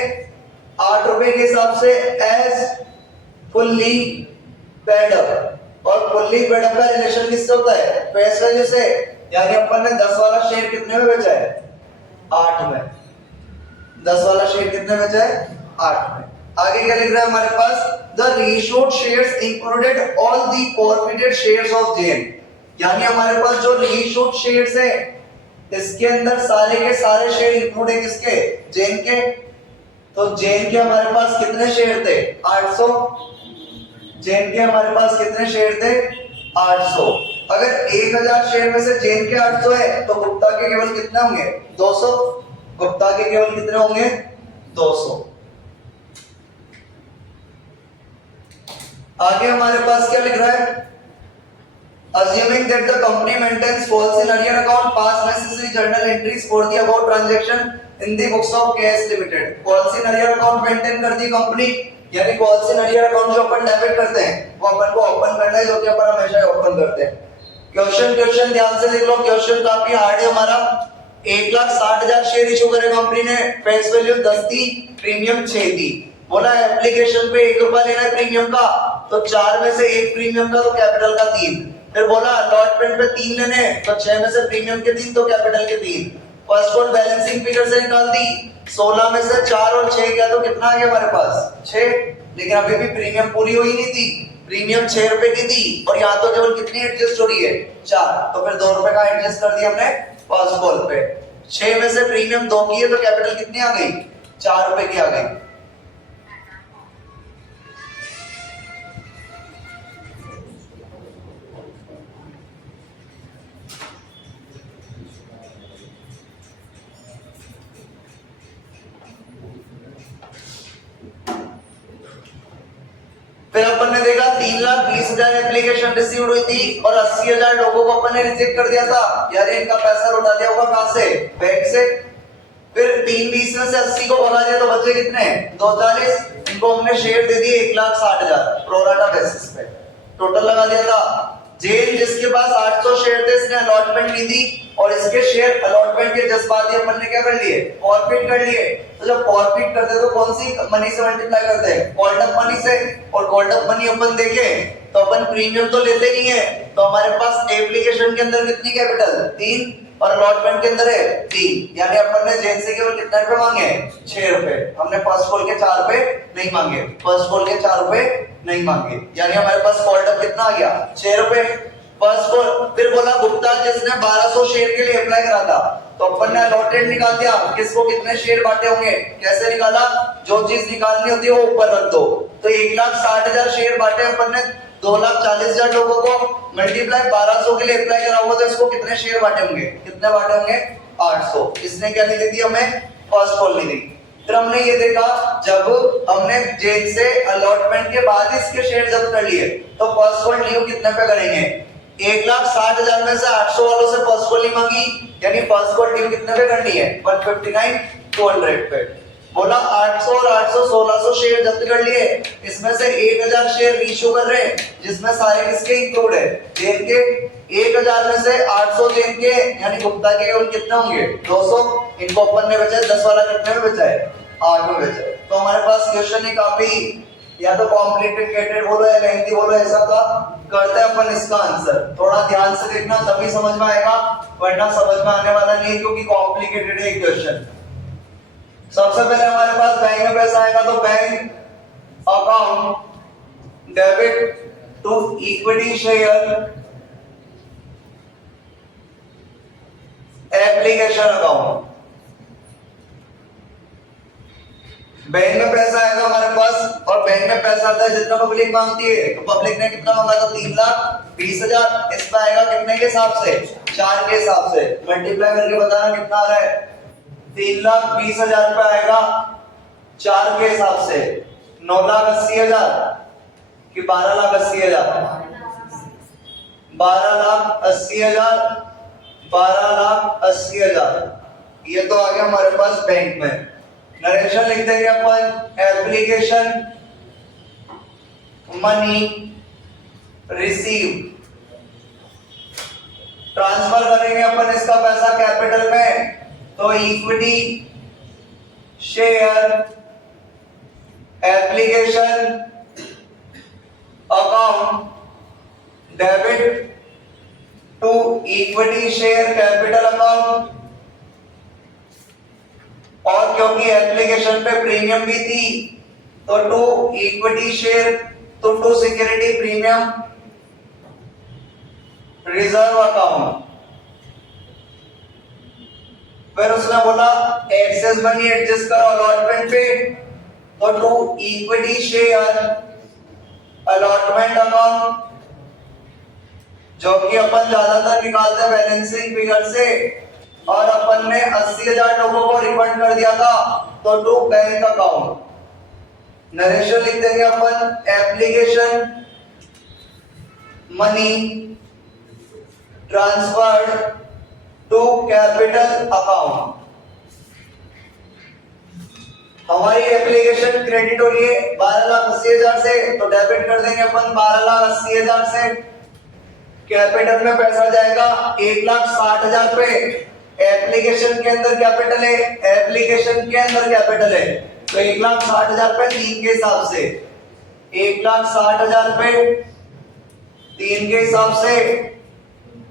8 रुपए के हिसाब से एज फुल्ली पेड अप। और फुल्ली पेड अप का रिलेशन किससे होता है? फेस वैल्यू से। यानी अपन ने 10 वाला शेयर कितने में बेचा है? 8 में। 10 वाला शेयर कितने में बेचा है? 8 में। आगे क्या लिख रहा है हमारे पास, the reissued shares included all the forfeited shares of Jain. यानी हमारे पास जो रीइश्यूड शेयर्स है इसके अंदर सारे के सारे शेयर इंक्लूड है किसके? जेन के। तो जेन के हमारे पास कितने शेयर थे? 800। जेन के हमारे पास कितने शेयर थे? 800। अगर 1000 शेयर में से जेन के 800 है तो गुप्ता के केवल कितने होंगे? 200। गुप्ता के केवल कितने होंगे? 200। आगे हमारे पास क्या लिख रहा है, assuming that the company maintains false in arrear account, pass necessary journal entries for the above transaction in the books of KS Limited। false in arrear account maintain करती है कंपनी, यानी false in arrear account जो अपन debit करते हैं वो अपन को open करना है, जो कि अपन हमेशा ओपन करते हैं। क्वेश्चन ध्यान से देख लो, क्वेश्चन काफी हार्ड है हमारा। 1,60,000 शेयर इशू करे कंपनी ने, फेस वैल्यू 10 थी, प्रीमियम 6 थी। बोला एप्लीकेशन पे 1 रुपया लेना है प्रीमियम का, तो 4 में से 1 प्रीमियम का तो कैपिटल का 3। फिर बोला अलॉटमेंट पे 3 लेने, तो 6 में से प्रीमियम के 3 तो कैपिटल के 3। फर्स्ट कॉल बैलेंसिंग फिगर से निकाल दी, 16 में से 4 और 6 गया तो कितना आ गया हमारे पास? 6। लेकिन अभी भी प्रीमियम पूरी हुई नहीं थी, प्रीमियम 6 रुपए की थी और यहाँ तो केवल कितनी एडजस्ट हो रही है? 4। तो फिर 2 रुपए का एडजस्ट कर दिया हमने फर्स्ट कॉल पे। 6 में से प्रीमियम 2 की है तो कैपिटल कितनी आ गई? 4 रुपए की आ गई। फिर अपन ने देखा 3,20,000 एप्लीकेशन रिसीव हुई थी और 80,000 लोगों को अपन ने रिजेक्ट कर दिया था। यार इनका पैसा लौटा दिया होगा कहां से? बैंक से। फिर 3,20 में से 80 को भगा दिया तो बचे कितने? 240। इनको हमने शेयर दे दिए 1,60,000 प्रोराटा बेसिस पे, टोटल लगा दिया था। जेल जिसके पास 800 शेयर थे इसने अलॉटमेंट ली थी और इसके शेयर अलॉटमेंट के जस्ट बाद ही अपन ने क्या कर लिए? फॉरफिट कर लिए। तो जब फॉरफिट करते हैं तो कौन सी मनी से मल्टीप्लाई करते हैं? कॉल्ड अप मनी से। और कॉल्ड अप मनी अपन देखें तो अपन प्रीमियम तो लेते नहीं है, तो हमारे पास एप्लीकेशन के अंदर कितनी कैपिटल? 3 और अलॉटमेंट के अंदर है 3। यानी अपन ने जेन से केवल कितने रुपए मांगे? 6 रुपए। हमने फर्स्ट कॉल के 4 रुपए नहीं मांगे, फर्स्ट कॉल के 4 रुपए नहीं मांगे। यानी हमारे पास कॉल्ड अप कितना आ गया? 6 रुपए फर्स्ट कॉल। फिर बोला गुप्ता जिसने 1200 शेयर के लिए अप्लाई करा था, तो अपन ने अलॉटेड निकाल दिया, किसको कितने शेयर बांटे होंगे? कैसे निकाला? जो चीज निकालनी होती है वो ऊपर रख दो। तो 1,60,000 शेयर बांटे अपन ने 2,40,000 लोगों को, मल्टीप्लाई 1200 के लिए अप्लाई करा होगा तो इसको कितने शेयर बांटे होंगे? कितने बांटे होंगे? 800। इसने क्या नहीं दी थी हमें? फर्स्ट कॉल नहीं दी। फिर हमने ये देखा जब हमने जेल से अलॉटमेंट के बाद इसके शेयर जब्त कर लिए तो फर्स्ट कॉल ड्यू कितने पे करेंगे? 1,60,000 में से 800 वालों से फर्स्ट कॉल नहीं मांगी, यानी फर्स्ट कॉल ड्यू कितने पे करनी है? 159,200 पे। बोला 800 और 800 1600 शेयर जब्त कर लिए, इसमें से 1000 शेयर इशू कर रहे हैं जिसमें सारे किसके इंक्लूड है? जेन के। 1000 में से 800 जेन के, यानी गुप्ता के केवल कितने होंगे? 200। इनको अपन ने बचा 10 वाला कितने में बचा है? 8 में बचा है। तो हमारे पास क्वेश्चन ही काफी या तो कॉम्प्लिकेटेड बोलो या लेंथी बोलो, ऐसा था। करते हैं अपन इसका आंसर। थोड़ा ध्यान से देखना तभी समझ में आएगा, वरना समझ में आने वाला नहीं क्योंकि कॉम्प्लिकेटेड है क्वेश्चन। सबसे पहले हमारे पास बैंक में पैसा आएगा तो bank account debit to equity share application account. Bank में पैसा आएगा हमारे पास और बैंक में पैसा आता है जितना पब्लिक मांगती है, तो पब्लिक ने कितना मांगा था 3,20,000। इसमें आएगा कितने के हिसाब से 4 के हिसाब से मल्टीप्लाई करके बताना कितना आ रहा है 3,20,000 रुपए आएगा 4 के हिसाब से 9,80,000 कि 12,80,000 12,80,000 12,80,000। ये तो आ गया हमारे पास बैंक में। नरेशन लिख देंगे अपन एप्लीकेशन मनी रिसीव। ट्रांसफर करेंगे अपन इसका पैसा कैपिटल में तो equity share application account debit to equity share capital account. और क्योंकि एप्लीकेशन पे प्रीमियम भी थी तो टू इक्विटी शेयर तो to security premium reserve account. फिर उसने बोला एक्सेस मनी एडजस्ट करो अलॉटमेंट पे तो to equity share allotment account, जो कि अपन ज्यादातर निकालते हैं बैलेंसिंग फिगर से, और अपन ने 80,000 लोगों को रिफंड कर दिया था तो टू बैंक अकाउंट। नरेशन लिख देंगे अपन application money transferred to capital account. हमारी एप्लीकेशन क्रेडिट हो रही है 12,80,000 से तो डेबिट कर देंगे अपन 12,80,000 से। कैपिटल में पैसा जाएगा 1,60,000 रुपए। एप्लीकेशन के अंदर कैपिटल है, एप्लीकेशन के अंदर कैपिटल है तो 1,60,000 रुपए 3 के हिसाब से 1,60,000 रुपए 3 के हिसाब से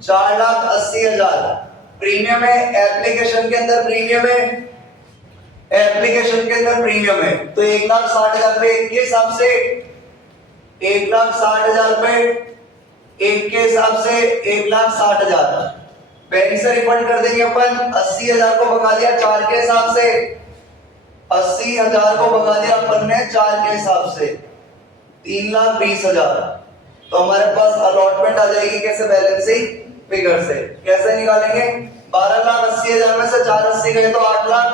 4,80,000 प्रीमियम है। एप्लीकेशन के अंदर प्रीमियम है, एप्लीकेशन के अंदर प्रीमियम है तो 1,60,000 रुपए 1 के हिसाब से 1,60,000 रुपए 1 के हिसाब से 1,60,000 बैंक से रिफंड कर देंगे अपन। 80,000 को भगा दिया 4 के हिसाब से 80,000 को भगा दिया अपन ने 4 के हिसाब से 3,20,000। तो हमारे पास अलॉटमेंट आ जाएगी कैसे बैलेंसिंग फिगर से। कैसे निकालेंगे 12,80,000 में से 4,80 गए तो 8 लाख,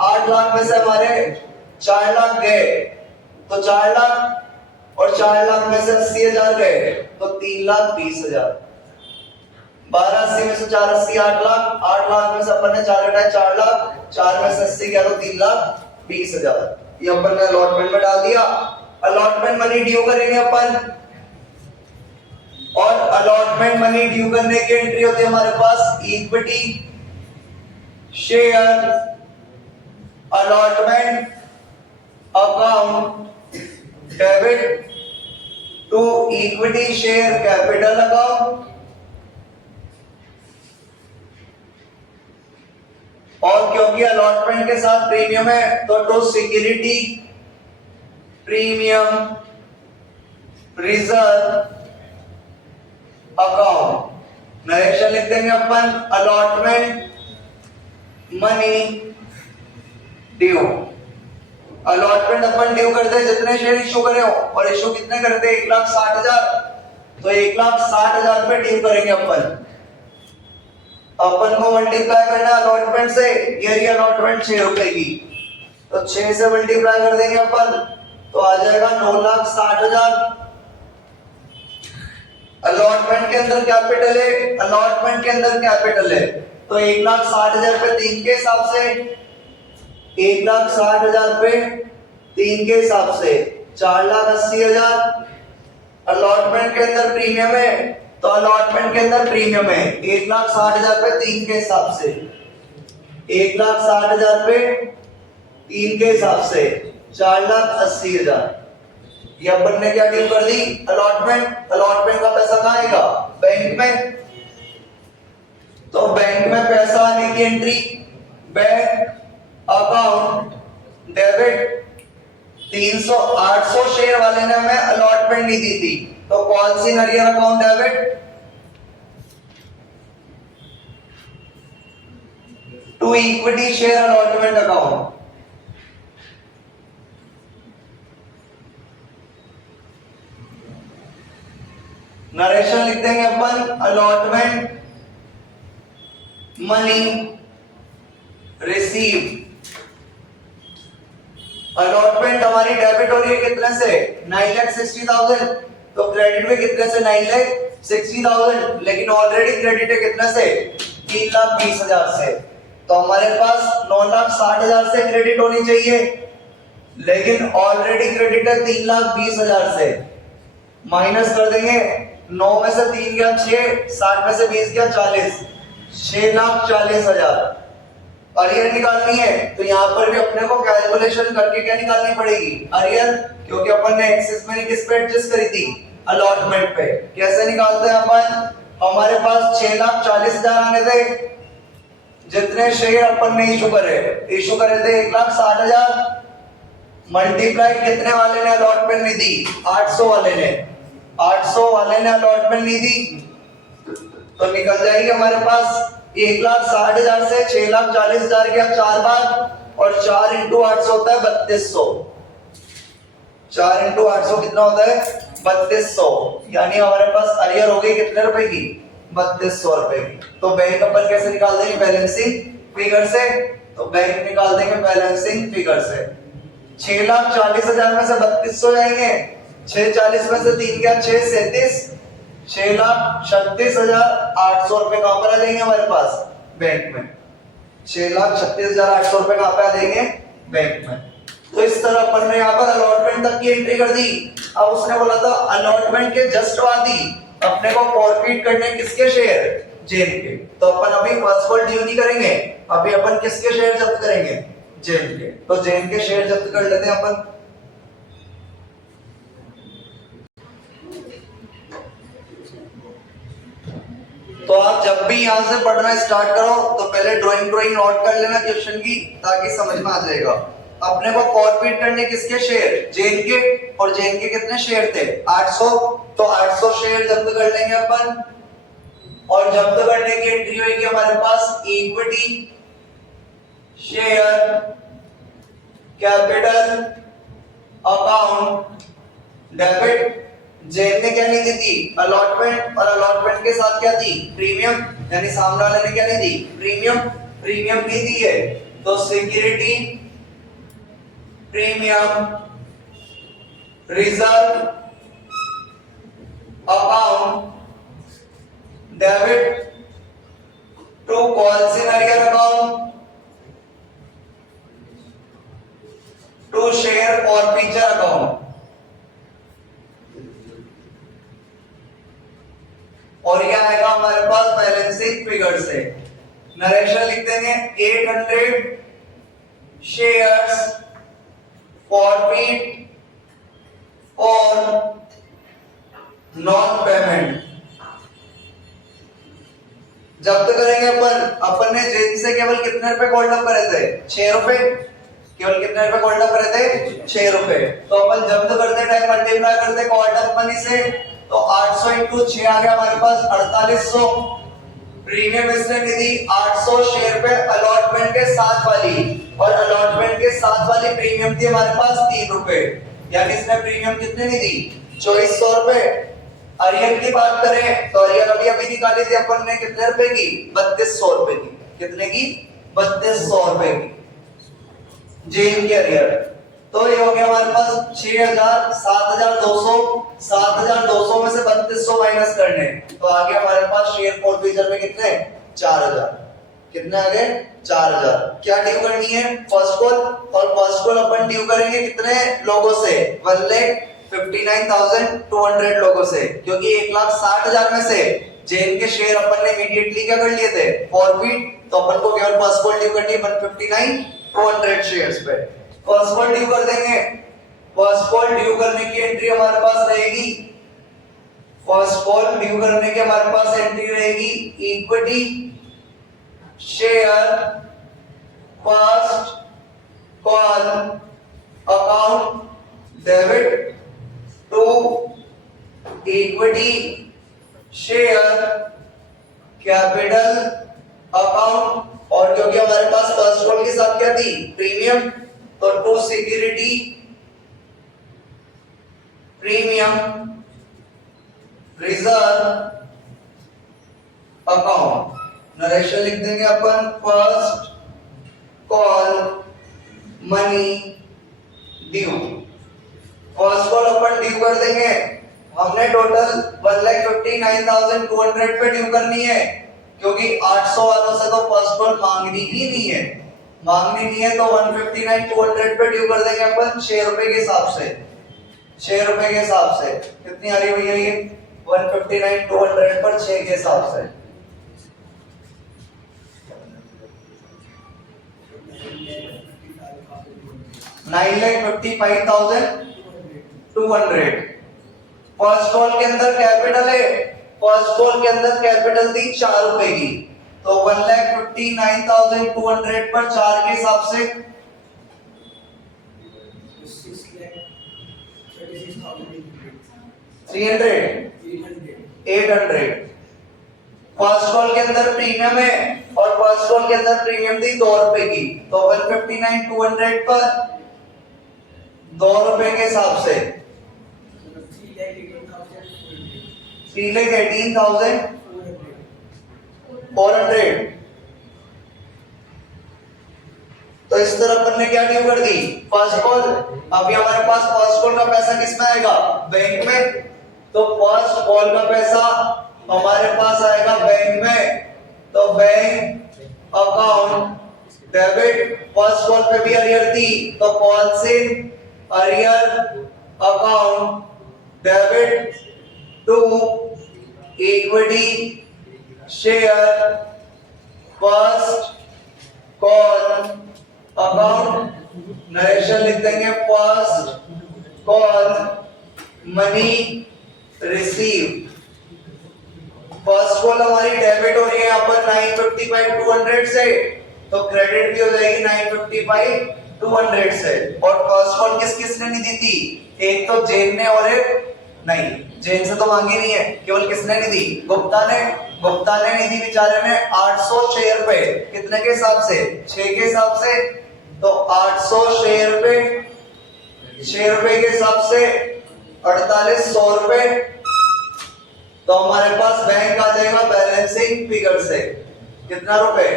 8 लाख में से हमारे 4 लाख गए तो 4 लाख और 4 लाख में से 80,000 गए तो 3,20,000। 12,80 में से 4,80 8 लाख, 8 लाख में से अपन ने 4 घटाए 4 लाख, 4 में से 80 गया तो 3,20,000। ये अपन ने अलॉटमेंट में डाल दिया। अलॉटमेंट मनी ड्यू करेंगे अपन और अलॉटमेंट मनी ड्यू करने की एंट्री होती है हमारे पास equity share allotment account debit to equity share capital account. और क्योंकि अलॉटमेंट के साथ प्रीमियम है तो to security premium reserve account. Narration लिख देंगे अपन अलॉटमेंट मनी ड्यू। अलॉटमेंट अपन ड्यू करते हैं जितने शेयर इशू करे हो, और इशू कितने करते हैं 1,60,000 तो 1,60,000 पे ड्यू करेंगे अपन। अपन को मल्टीप्लाई करना अलॉटमेंट से, ये अलॉटमेंट 6 रुपए की तो 6 से मल्टीप्लाई कर देंगे अपन तो आ जाएगा 9,60,000। अलॉटमेंट के अंदर कैपिटल है, अलॉटमेंट के अंदर कैपिटल है तो 1,60,000 रुपए 3 के हिसाब से 1,60,000 रुपए 3 के हिसाब से 4,80,000। अलॉटमेंट के अंदर प्रीमियम है तो अलॉटमेंट के अंदर प्रीमियम है 1,60,000 रुपए 3 के हिसाब से 1,60,000 रुपए 3 के हिसाब से 4,80,000। ये अपन ने क्या ड्यू कर दी अलॉटमेंट। अलॉटमेंट का पैसा कहाँ आएगा बैंक में, तो बैंक में पैसा आने की entry bank account debit 300 800 share वाले ने हमें अलॉटमेंट नहीं दी थी, तो कौन सी arrear account debit? To equity share allotment account. Narration लिख देंगे अपन, अलॉटमेंट मनी रिसीव। अलॉटमेंट हमारी डेबिट हो रही है कितने से? 9,60,000, तो क्रेडिट में कितने से? 9,60,000, लेकिन ऑलरेडी क्रेडिट है कितने से? 3,20,000 से। तो हमारे पास 9,60,000 से क्रेडिट होनी चाहिए, लेकिन ऑलरेडी क्रेडिट है 3,20,000 से। माइनस कर देंगे, 9 में से 3 गया 6, 60 में से 20 गया 40, 6,40,000 अरियर निकालनी है। तो यहाँ पर भी अपने को कैलकुलेशन करके क्या निकालनी पड़ेगी? अरियर, क्योंकि अपन ने एक्सेस मनी किस पे एडजस्ट करी थी? अलॉटमेंट पे। कैसे निकालते हैं अपन? हमारे पास 6,40,000 आने थे, जितने शेयर अपन ने इशू करे थे 1,60,000, मल्टीप्लाई कितने वाले ने अलॉटमेंट नहीं दी? 800 वाले ने। 800 वाले ने अलॉटमेंट नहीं दी, तो निकल जाएगी हमारे पास 1,60,000 से 6,40,000 के अब 4 बार, और 4 इंटू 800 होता है 3,200। 4 इंटू 800 कितना होता है? 3,200। यानी हमारे पास अरियर हो गई कितने रुपए की? 3,200 रुपए की। तो बैंक अपन कैसे निकाल देंगे? बैलेंसिंग फिगर से। तो बैंक निकाल देंगे बैलेंसिंग फिगर से। 6,40,000 में से 3,200 जाएंगे, 6,40 में से 3 क्या? 6 37, 6,36,800 रुपए कहां पर आ जाएंगे हमारे पास? बैंक में। 6,36,800 रुपए कहां पे आ जाएंगे? बैंक में। तो इस तरह अपन ने यहाँ पर अलॉटमेंट तक की एंट्री कर दी। अब उसने बोला था अलॉटमेंट के जस्ट बाद ही अपने को फॉरफिट करने किसके शेयर? जेन के। तो अपन अभी फर्स्ट कॉल ड्यू नहीं करेंगे, अभी अपन किसके शेयर जब्त करेंगे? जेन के। तो जेन के शेयर जब्त कर लेते हैं अपन। तो आप जब भी यहां से पढ़ना स्टार्ट करो तो पहले ड्राइंग नोट कर लेना क्वेश्चन की, ताकि समझ में आ जाएगा। अपने को फॉरफिट करने किसके शेयर? जेन के। और जेन के कितने शेयर थे? 800। तो 800 शेयर जब्त कर लेंगे अपन, और जब्त करने की एंट्री होगी हमारे पास equity share capital account debit. Jain ने क्या नहीं दी थी? अलॉटमेंट। और अलॉटमेंट के साथ क्या थी? प्रीमियम। यानी सामने वाले ने क्या नहीं दी? प्रीमियम। प्रीमियम नहीं दी है, तो security premium reserve account debit to कौन सी arrear account? To share forfeiture account. और यह आएगा हमारे पास बैलेंसिंग फिगर से। नरेशन लिख देंगे 800 शेयर्स फॉरफिट और नॉन पेमेंट। जब्त करेंगे अपन ने जेन से केवल कितने रुपए होल्ड अप करे थे? 6 रुपए। केवल कितने रुपए होल्ड अप करे थे? 6 रुपए। तो अपन जब्त करते टाइम मल्टीप्लाई करते क्वार्टर मनी से, तो 800 इंटू 6 आ गया हमारे पास 4800। प्रीमियम इसने नहीं दी, 800 शेयर पे अलॉटमेंट के साथ वाली, और अलॉटमेंट के साथ वाली प्रीमियम थी हमारे पास 3 रुपए। यानी इसने प्रीमियम कितने नहीं दी? 2400 रुपए। अरियर की बात करें तो अरियर अभी निकाली थी अपन ने कितने रुपए की? 3200 रुपए की। कितने की? 3200 रुपए की जेन के अरियर। तो ये हो गया हमारे पास 6,000, 7,200, 7,200 में से 3200 माइनस करने, तो आ गया हमारे पास शेयर फॉरफीचर में कितने? 4,000। कितने आ गए? 4,000। क्या ड्यू करनी है? First call. और फर्स्ट कॉल अपन ड्यू करेंगे कितने लोगों से? 1,59,200 लोगों से, क्योंकि 1,60,000 में से जेन के शेयर अपन ने इमीडिएटली क्या कर लिए थे? फॉरफिट। तो अपन को केवल फर्स्ट कॉल ड्यू करनी है 1,59,200 शेयर्स पे। फर्स्ट कॉल ड्यू कर देंगे। फर्स्ट कॉल ड्यू करने की एंट्री हमारे पास रहेगी, फर्स्ट कॉल ड्यू करने के हमारे पास एंट्री रहेगी equity share first call account debit to equity share capital account. और क्योंकि हमारे पास फर्स्ट कॉल के साथ क्या थी, प्रीमियम, तो to security premium reserve account. Narration लिख देंगे अपन, first call money due. First call अपन ड्यू कर देंगे, हमने टोटल 1,59,200 पे ड्यू करनी है, क्योंकि 800 वालों से तो फर्स्ट कॉल मांगनी ही नहीं है, तो 159,200 पे ड्यू कर देंगे अपन 6 रुपए के हिसाब से। 6 रुपए के हिसाब से कितनी आ रही है भैया ये, 159,200 पर 6 के हिसाब से। $9,55,200। फर्स्ट कॉल के अंदर कैपिटल है, फर्स्ट कॉल के अंदर कैपिटल थी 4 रुपए की, तो 1,59,200 पर 4 के हिसाब से 800। फर्स्ट कॉल के अंदर प्रीमियम है, और फर्स्ट कॉल के अंदर प्रीमियम थी 2 रुपए की, तो 159,200 पर 2 रुपए के हिसाब से 3,18,400। तो इस तरह अपन ने क्या ड्यू कर दी, फर्स्ट कॉल। अभी हमारे पास फर्स्ट कॉल का पैसा किसमें आएगा, बैंक में, तो फर्स्ट कॉल का पैसा हमारे पास आएगा बैंक में, तो bank account debit, first call पे भी अरियर थी, तो कॉल से arrear account debit to equity share first call account. Narration लिख देंगे, first call money receive. First call हमारी डेबिट हो रही है यहाँ पर 955,200 से, तो क्रेडिट भी हो जाएगी 955,200 से। और फर्स्ट कॉल किस किसने नहीं दी थी, एक तो जैन ने और एक नहीं, जैन से तो मांगी नहीं है, केवल किसने नहीं दी, गुप्ता ने नहीं दी, बेचारे ने 806 रुपए, कितने के हिसाब से, 6 के हिसाब से, तो 806 रुपए 6 रुपए के हिसाब से 4800 रुपए। तो हमारे पास बैंक आ जाएगा बैलेंसिंग फिगर से कितना रुपए,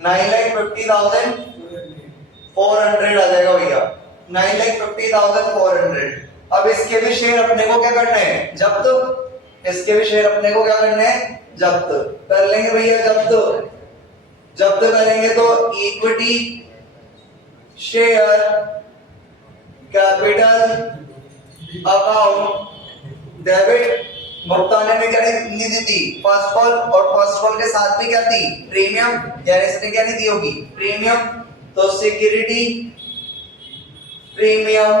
9,50,400 आ जाएगा भैया, 9,50,400। अब इसके भी शेयर अपने को क्या करने हैं, जब्त। इसके भी शेयर अपने को क्या करने हैं, जब्त कर लेंगे भैया। जब्त करेंगे तो equity share capital account debit. भुगतान में क्या नहीं दी थी, फर्स्ट कॉल, और फर्स्ट कॉल के साथ में क्या थी, प्रीमियम, यानी इसने क्या नहीं दी होगी, प्रीमियम, तो security premium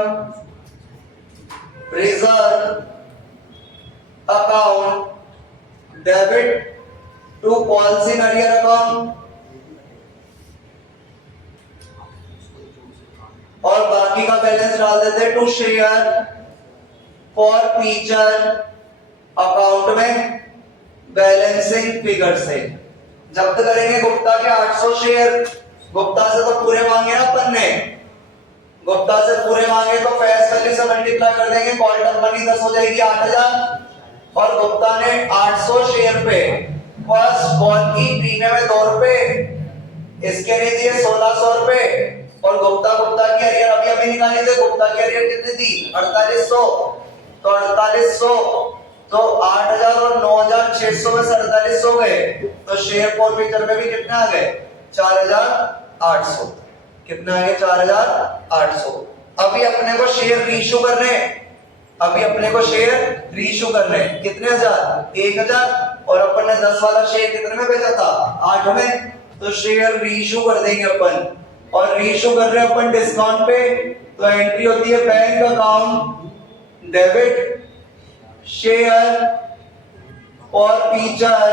reserve account debit to policy in arrear account. और बाकी का बैलेंस डाल देते to share forfeiture account में बैलेंसिंग फिगर से। जब्त करेंगे गुप्ता के 800 शेयर, गुप्ता से तो पूरे मांगे ना अपन ने, गुप्ता से पूरे मांगे तो फेस वैल्यू से मल्टीप्लाई कर देंगे, कॉल कंपनी 10 हो जाएगी 8,000, और गुप्ता ने 800 शेयर पे फर्स्ट कॉल की प्रीमियम है 2 रुपए, इसके लिए दिए 1,600 रुपए, और गुप्ता की अरियर अभी निकाली थे, गुप्ता की अरियर कितनी थी 4800, तो 4800 तो 8,000 और 9,600 में 4800 गए, तो शेयर फॉर फ्यूचर में भी कितने आ गए 4,800, कितने आ गए 4,800। अभी अपने को शेयर रीइश्यू करने, कितने हजार, 1,000, और अपन ने 10 वाला शेयर कितने में बेचा था 8 में, तो शेयर रीइश्यू कर देंगे अपन, और रीइश्यू कर रहे हैं अपन डिस्काउंट पे, तो एंट्री होती है बैंक अकाउंट डेबिट शेयर और future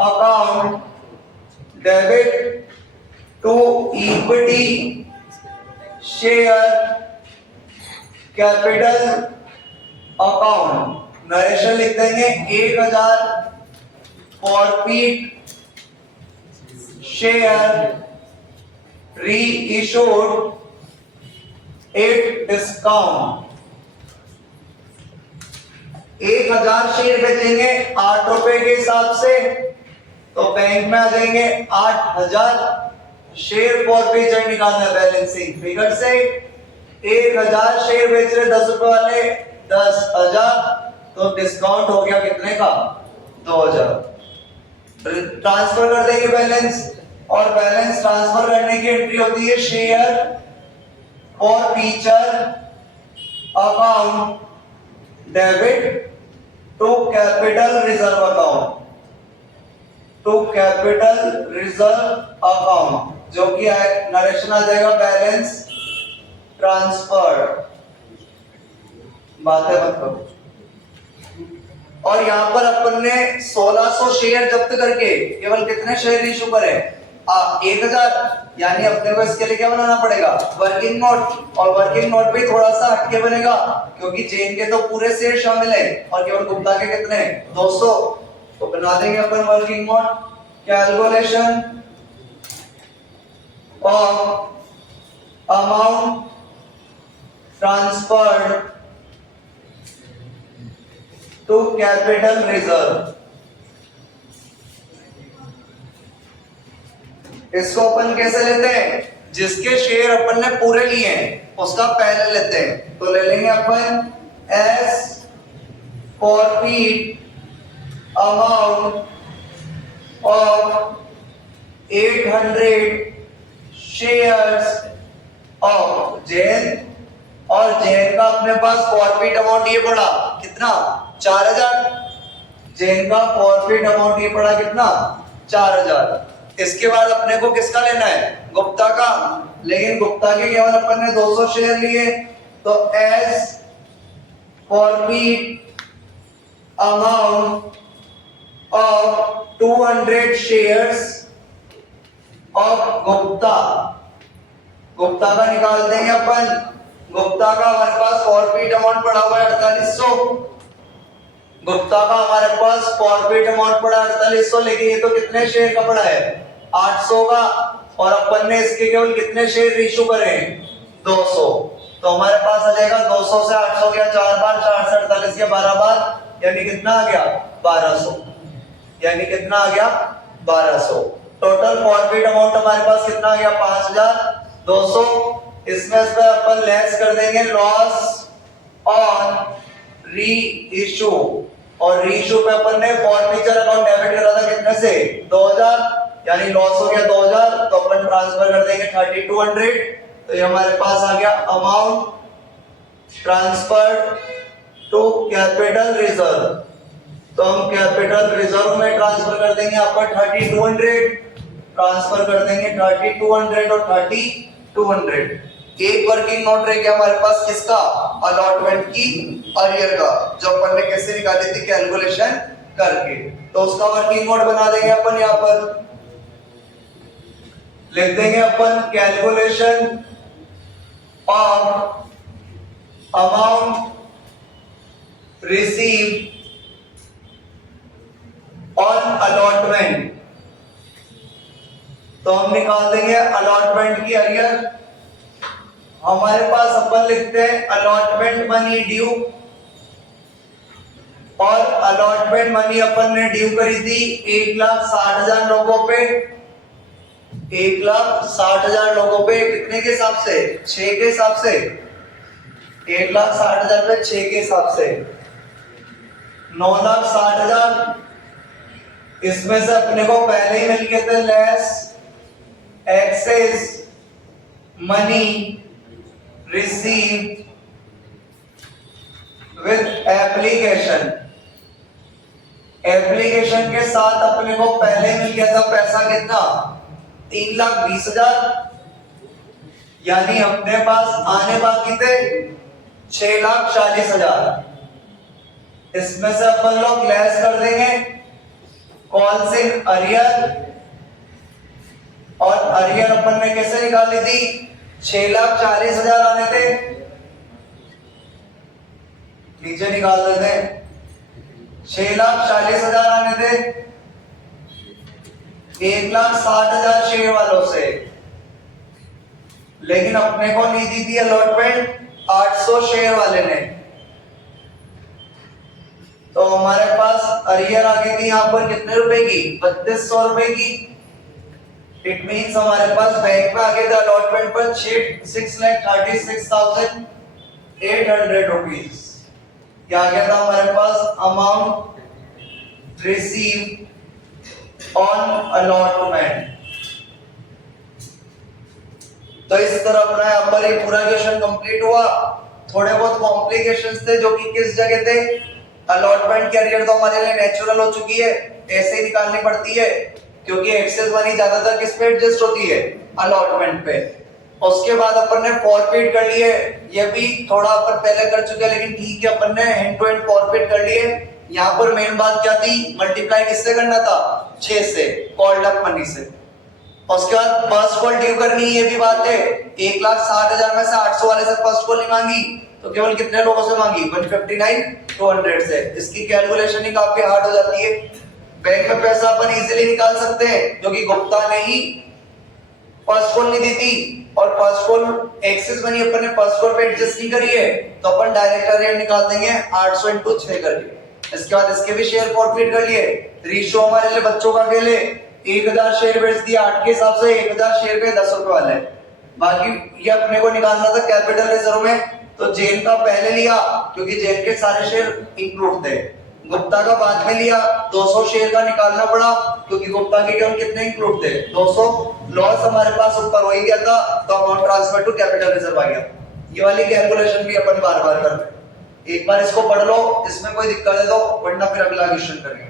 account debit to equity share capital account. Narration लिख देंगे 1000 forfeit share reissued at discount. 1000 share बेचेंगे 8 रुपए के हिसाब से, तो बैंक में आ जाएंगे 8000 शेयर फॉरफीचर निकालना है बैलेंसिंग फिगर से। 1000 शेयर बेच रहे 10 रुपए वाले 10,000, तो डिस्काउंट हो गया कितने का 2000। ट्रांसफर कर देंगे बैलेंस, और बैलेंस ट्रांसफर करने की एंट्री होती है share forfeiture account debit to capital reserve account, to capital reserve account, जो कि नरेशन आ जाएगा बैलेंस ट्रांसफर। बातें मत करो। और यहां पर अपन ने 1600 शेयर जब्त करके केवल कितने शेयर इशू करे 1000, यानी अपने को इसके लिए क्या बनाना पड़ेगा वर्किंग नोट। और वर्किंग नोट भी थोड़ा सा हटके बनेगा, क्योंकि जैन के तो पूरे शेयर शामिल है और केवल गुप्ता के कितने 200। तो बना देंगे अपन working note. Calculation of amount transferred to capital reserve. इसको अपन कैसे लेते हैं, जिसके शेयर अपन ने पूरे लिए हैं उसका पहले लेते हैं। तो ले लेंगे अपन as forfeit amount of 800 shares of Jain, और जैन का अपने पास फॉरफीट अमाउंट ये पड़ा कितना 4000। जैन का फॉरफीट अमाउंट ये पड़ा कितना 4000। इसके बाद अपने को किसका लेना है गुप्ता का, लेकिन गुप्ता के केवल अपन ने 200 शेयर लिए, तो S forfeit amount of 200 shares of Gupta. Gupta का निकाल देंगे अपन। गुप्ता का हमारे पास फॉरफीट अमाउंट पड़ा हुआ है 4800। गुप्ता का हमारे पास फॉरफीट अमाउंट पड़ा 4800, लेकिन ये तो कितने शेयर का पड़ा है 800 का, और अपन ने इसके केवल कितने शेयर इशू करे हैं 200। तो हमारे पास आ जाएगा 200 से 800 गया 4 बार, 4 से 48 गया 12 बार, यानी कितना आ गया 1200। यानी कितना आ गया 1200। टोटल फॉरफीट अमाउंट हमारे पास कितना आ गया 5200। इसमें से अपन लेस कर देंगे लॉस ऑन री इशू, और री इशू पे अपन ने फॉरफीचर अकाउंट डेबिट करा था कितने से 2000, यानी लॉस हो गया 2000, तो अपन ट्रांसफर कर देंगे 3200। तो ये हमारे पास आ गया amount transferred to capital reserve. तो हम कैपिटल रिजर्व में ट्रांसफर कर देंगे आपका 3200, ट्रांसफर कर देंगे 3200 और 3200। एक वर्किंग नोट रह गया हमारे पास किसका अलॉटमेंट की अरियर का, जो अपन ने कैसे निकाली थी कैलकुलेशन करके। तो उसका वर्किंग नोट बना देंगे अपन, यहां पर लिख देंगे अपन calculation of amount receive on allotment. तो हम निकाल देंगे अलॉटमेंट की अरियर। हमारे पास अपन लिखते हैं अलॉटमेंट मनी ड्यू, और अलॉटमेंट मनी अपन ने ड्यू करी थी 1,60,000 लोगों पे। 1,60,000 लोगों पे कितने के हिसाब से 6 के हिसाब से 1,60,000 पे 6 के हिसाब से 9,60,000। इसमें से अपने को पहले ही मिल गए थे less access money received with application. Application के साथ अपने को पहले मिल गया था पैसा कितना 3,20,000, यानी अपने पास आने बाकी थे 6,40,000। इसमें से अपन लोग लेस कर देंगे कॉल से अरियर और अरियर अपन ने कैसे निकाली थी? 6,40,000 आने थे, नीचे निकाल देते हैं। 6,40,000 आने थे 1,60,000 शेयर वालों से, लेकिन अपने को नहीं दी थी अलॉटमेंट 800 शेयर वाले ने। तो हमारे पास अरियर आ गई थी यहां पर कितने रुपए की? 3200 रुपए की। इट मींस हमारे पास बैंक में आ गए थे अलॉटमेंट पर 6,36,800 रुपीज। क्या आ गया था हमारे पास? Amount receive on allotment. तो इस तरह अपना यहाँ पर ये पूरा क्वेश्चन कंप्लीट हुआ। थोड़े बहुत कॉम्प्लिकेशंस थे जो कि किस जगह थे? अलॉटमेंट की अरियर तो हमारे लिए नेचुरल हो चुकी है, ऐसे ही निकालनी पड़ती है क्योंकि एक्सेस मनी ज्यादातर किस पे एडजस्ट होती है? अलॉटमेंट पे। उसके बाद अपन ने फॉरफिट कर लिए, ये भी थोड़ा अपन पहले कर चुके हैं लेकिन ठीक है, अपन ने एंड टू एंड फॉरफिट कर लिए। यहाँ पर मेन बात क्या थी? मल्टीप्लाई किससे करना था? 6 से, कॉल्ड अप मनी से। उसके बाद फर्स्ट कॉल ड्यू करनी, ये भी बात है। 1,60,000 में से 800 वाले से फर्स्ट कॉल नहीं मांगी तो केवल कितने लोगों से मांगी? 159,200 से। इसकी कैलकुलेशन ही काफी हार्ड हो जाती है। बैंक में पैसा अपन इजीली निकाल सकते हैं क्योंकि गुप्ता ने ही फर्स्ट कॉल नहीं दी थी और फर्स्ट कॉल एक्सेस मनी अपन ने फर्स्ट कॉल पे एडजस्ट नहीं करी है, तो अपन डायरेक्ट रेट निकाल देंगे 800 × 6 करके। इसके बाद इसके भी शेयर फॉरफिट कर लिए। रेशियो हमारे लिए बच्चों का के लिए 1,000 शेयर बेच दिया 8 के हिसाब से, 1,000 शेयर पे 10 रुपए वाले। बाकी ये अपने को निकालना था कैपिटल रिजर्व में, तो जेन का पहले लिया क्योंकि जेन के सारे शेयर इंक्लूड थे। गुप्ता का बाद में लिया, 200 शेयर का निकालना पड़ा क्योंकि गुप्ता के केवल कितने इंक्लूड थे? 200। लॉस हमारे पास ऊपर हो ही गया था तो amount transfer to capital reserve आ गया। ये वाली कैलकुलेशन भी अपन बार बार करते हैं। एक बार इसको पढ़ लो, इसमें कोई दिक्कत है तो वरना फिर अगला क्वेश्चन करेंगे।